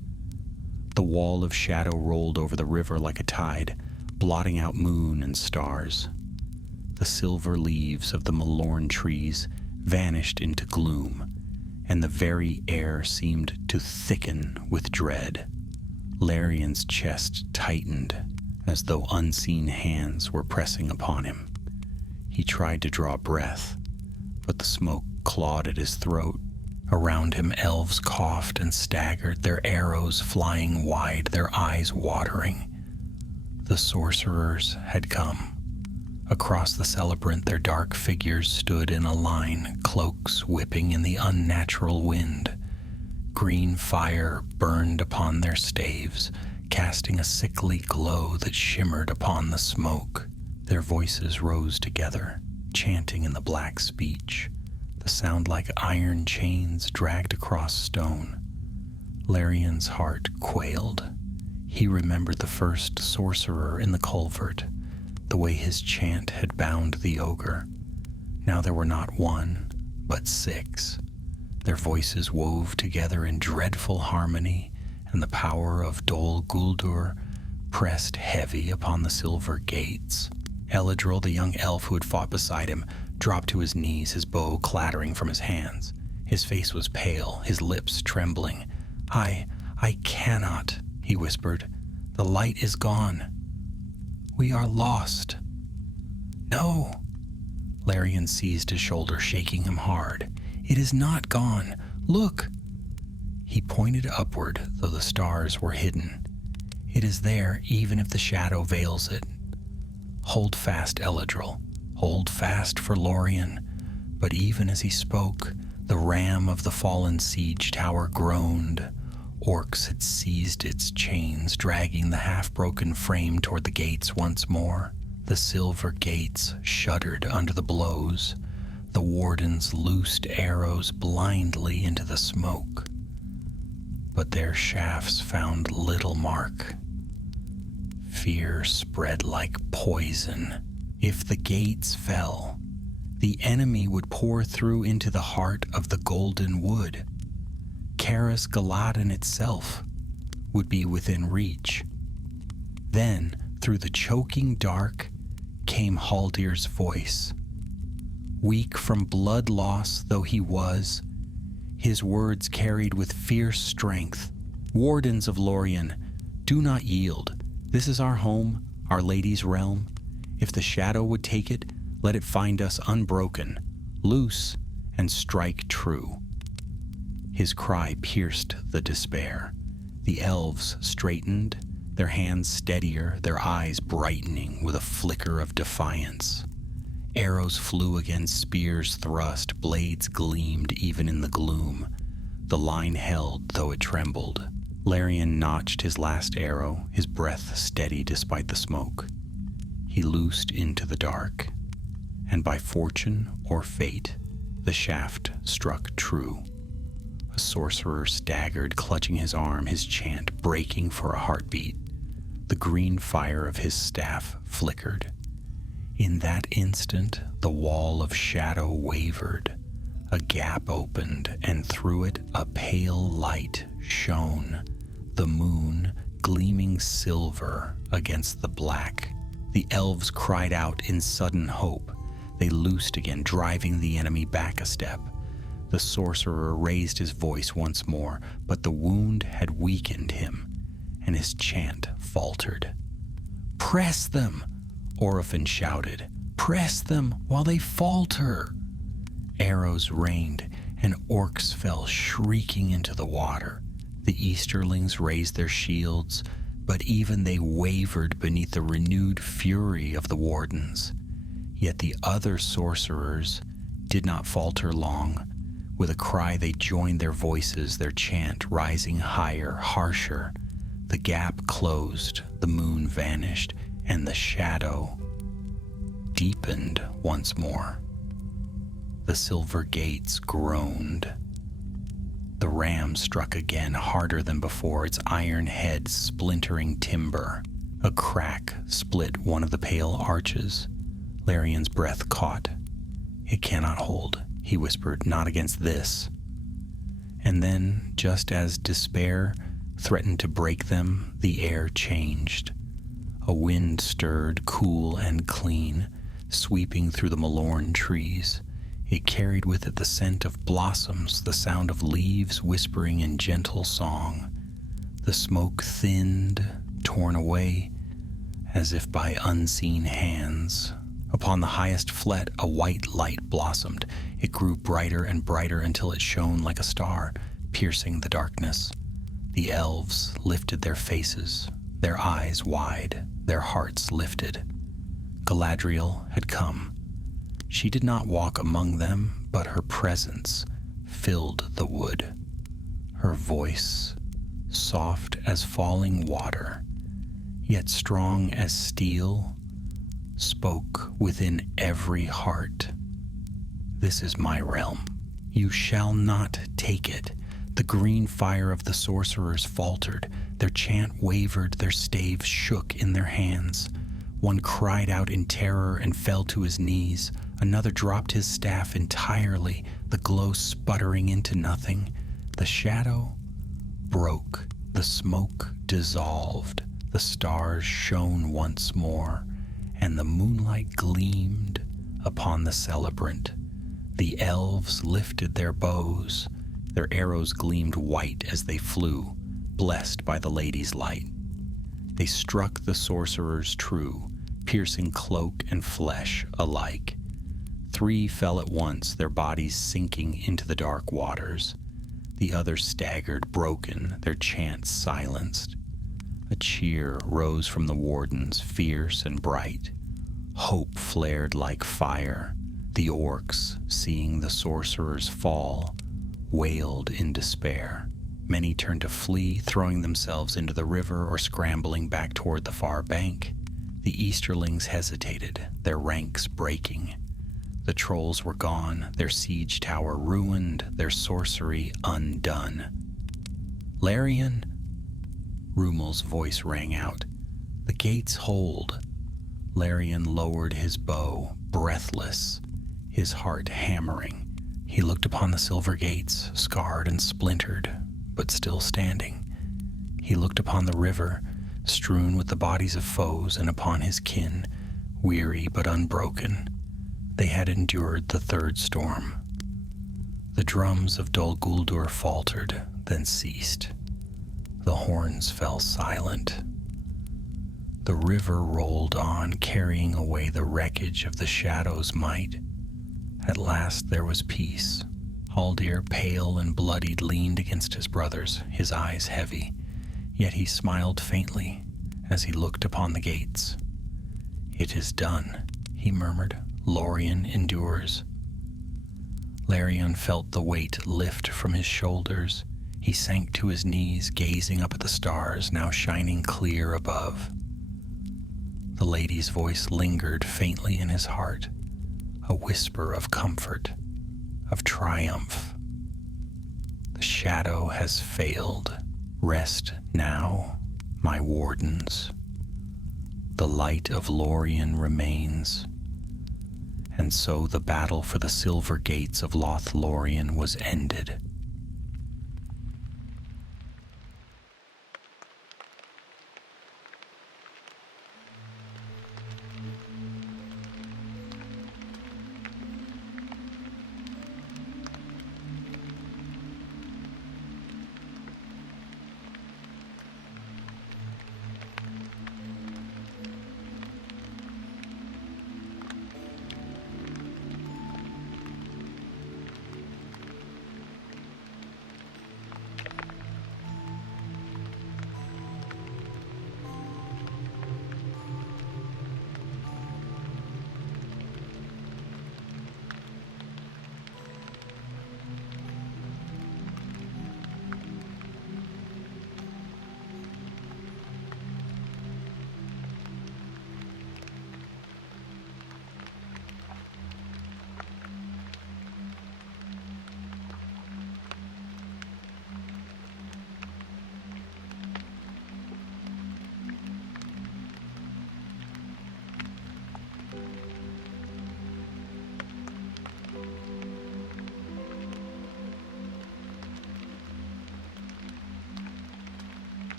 The wall of shadow rolled over the river like a tide, blotting out moon and stars. The silver leaves of the Malorn trees vanished into gloom, and the very air seemed to thicken with dread. Larian's chest tightened as though unseen hands were pressing upon him. He tried to draw breath, but the smoke clawed at his throat. Around him, elves coughed and staggered, their arrows flying wide, their eyes watering. The sorcerers had come. Across the celebrant, their dark figures stood in a line, cloaks whipping in the unnatural wind. Green fire burned upon their staves, casting a sickly glow that shimmered upon the smoke. Their voices rose together, chanting in the black speech, the sound like iron chains dragged across stone. Larian's heart quailed. He remembered the first sorcerer in the culvert, the way his chant had bound the ogre. Now there were not one, but 6. Their voices wove together in dreadful harmony, and the power of Dol Guldur pressed heavy upon the silver gates. Eladril, the young elf who had fought beside him, dropped to his knees, his bow clattering from his hands. His face was pale, his lips trembling. I cannot," he whispered. "The light is gone. We are lost." "No." Larian seized his shoulder, shaking him hard. "It is not gone. Look." He pointed upward, though the stars were hidden. "It is there, even if the shadow veils it. Hold fast, Eladril. Hold fast for Lorien." But even as he spoke, the ram of the fallen siege tower groaned. Orcs had seized its chains, dragging the half-broken frame toward the gates once more. The silver gates shuddered under the blows. The wardens loosed arrows blindly into the smoke. But their shafts found little mark. Fear spread like poison. If the gates fell, the enemy would pour through into the heart of the Golden Wood. Caras Galadhon itself would be within reach. Then, through the choking dark, came Haldir's voice. Weak from blood loss though he was, his words carried with fierce strength. "Wardens of Lorien, do not yield. This is our home, our lady's realm. If the shadow would take it, let it find us unbroken, loose, and strike true." His cry pierced the despair. The elves straightened, their hands steadier, their eyes brightening with a flicker of defiance. Arrows flew against spears thrust, blades gleamed even in the gloom. The line held, though it trembled. Lothlórien notched his last arrow, his breath steady despite the smoke. He loosed into the dark, and by fortune or fate, the shaft struck true. A sorcerer staggered, clutching his arm, his chant breaking for a heartbeat. The green fire of his staff flickered. In that instant, the wall of shadow wavered. A gap opened, and through it a pale light shone, the moon gleaming silver against the black. The elves cried out in sudden hope. They loosed again, driving the enemy back a step. The sorcerer raised his voice once more, but the wound had weakened him, and his chant faltered. "Press them!" Orphan shouted. "Press them while they falter!" Arrows rained, and orcs fell shrieking into the water. The Easterlings raised their shields, but even they wavered beneath the renewed fury of the wardens. Yet the other sorcerers did not falter long. With a cry they joined their voices, their chant rising higher, harsher. The gap closed, the moon vanished, and the shadow deepened once more. The silver gates groaned. The ram struck again, harder than before, its iron head splintering timber. A crack split one of the pale arches. Lothlórien's breath caught. "It cannot hold," he whispered, "not against this." And then, just as despair threatened to break them, the air changed. A wind stirred, cool and clean, sweeping through the Malorn trees. It carried with it the scent of blossoms, the sound of leaves whispering in gentle song. The smoke thinned, torn away, as if by unseen hands. Upon the highest flet, a white light blossomed. It grew brighter and brighter until it shone like a star, piercing the darkness. The elves lifted their faces, their eyes wide, their hearts lifted. Galadriel had come. She did not walk among them, but her presence filled the wood. Her voice, soft as falling water, yet strong as steel, spoke within every heart. "This is my realm. You shall not take it." The green fire of the sorcerers faltered. Their chant wavered, their staves shook in their hands. One cried out in terror and fell to his knees. Another dropped his staff entirely, the glow sputtering into nothing. The shadow broke, the smoke dissolved, the stars shone once more, and the moonlight gleamed upon the celebrant. The elves lifted their bows. Their arrows gleamed white as they flew, blessed by the lady's light. They struck the sorcerers true, piercing cloak and flesh alike. 3 fell at once, their bodies sinking into the dark waters. The others staggered, broken, their chants silenced. A cheer rose from the wardens, fierce and bright. Hope flared like fire. The orcs, seeing the sorcerers fall, wailed in despair. Many turned to flee, throwing themselves into the river or scrambling back toward the far bank. The Easterlings hesitated, their ranks breaking. The trolls were gone, their siege tower ruined, their sorcery undone. "Lothlórien!" Rumel's voice rang out. "The gates hold." Lothlórien lowered his bow, breathless, his heart hammering. He looked upon the silver gates, scarred and splintered, but still standing. He looked upon the river, strewn with the bodies of foes, and upon his kin, weary but unbroken. They had endured the 3rd storm. The drums of Dol Guldur faltered, then ceased. The horns fell silent. The river rolled on, carrying away the wreckage of the shadow's might. At last there was peace. Haldir, pale and bloodied, leaned against his brothers, his eyes heavy, yet he smiled faintly as he looked upon the gates. "It is done," he murmured, Lorien endures. Larion felt the weight lift from his shoulders. He sank to his knees, gazing up at the stars, now shining clear above. The lady's voice lingered faintly in his heart, a whisper of comfort, of triumph. The shadow has failed. Rest now, my wardens. The light of Lorien remains. And so the battle for the silver gates of Lothlórien was ended.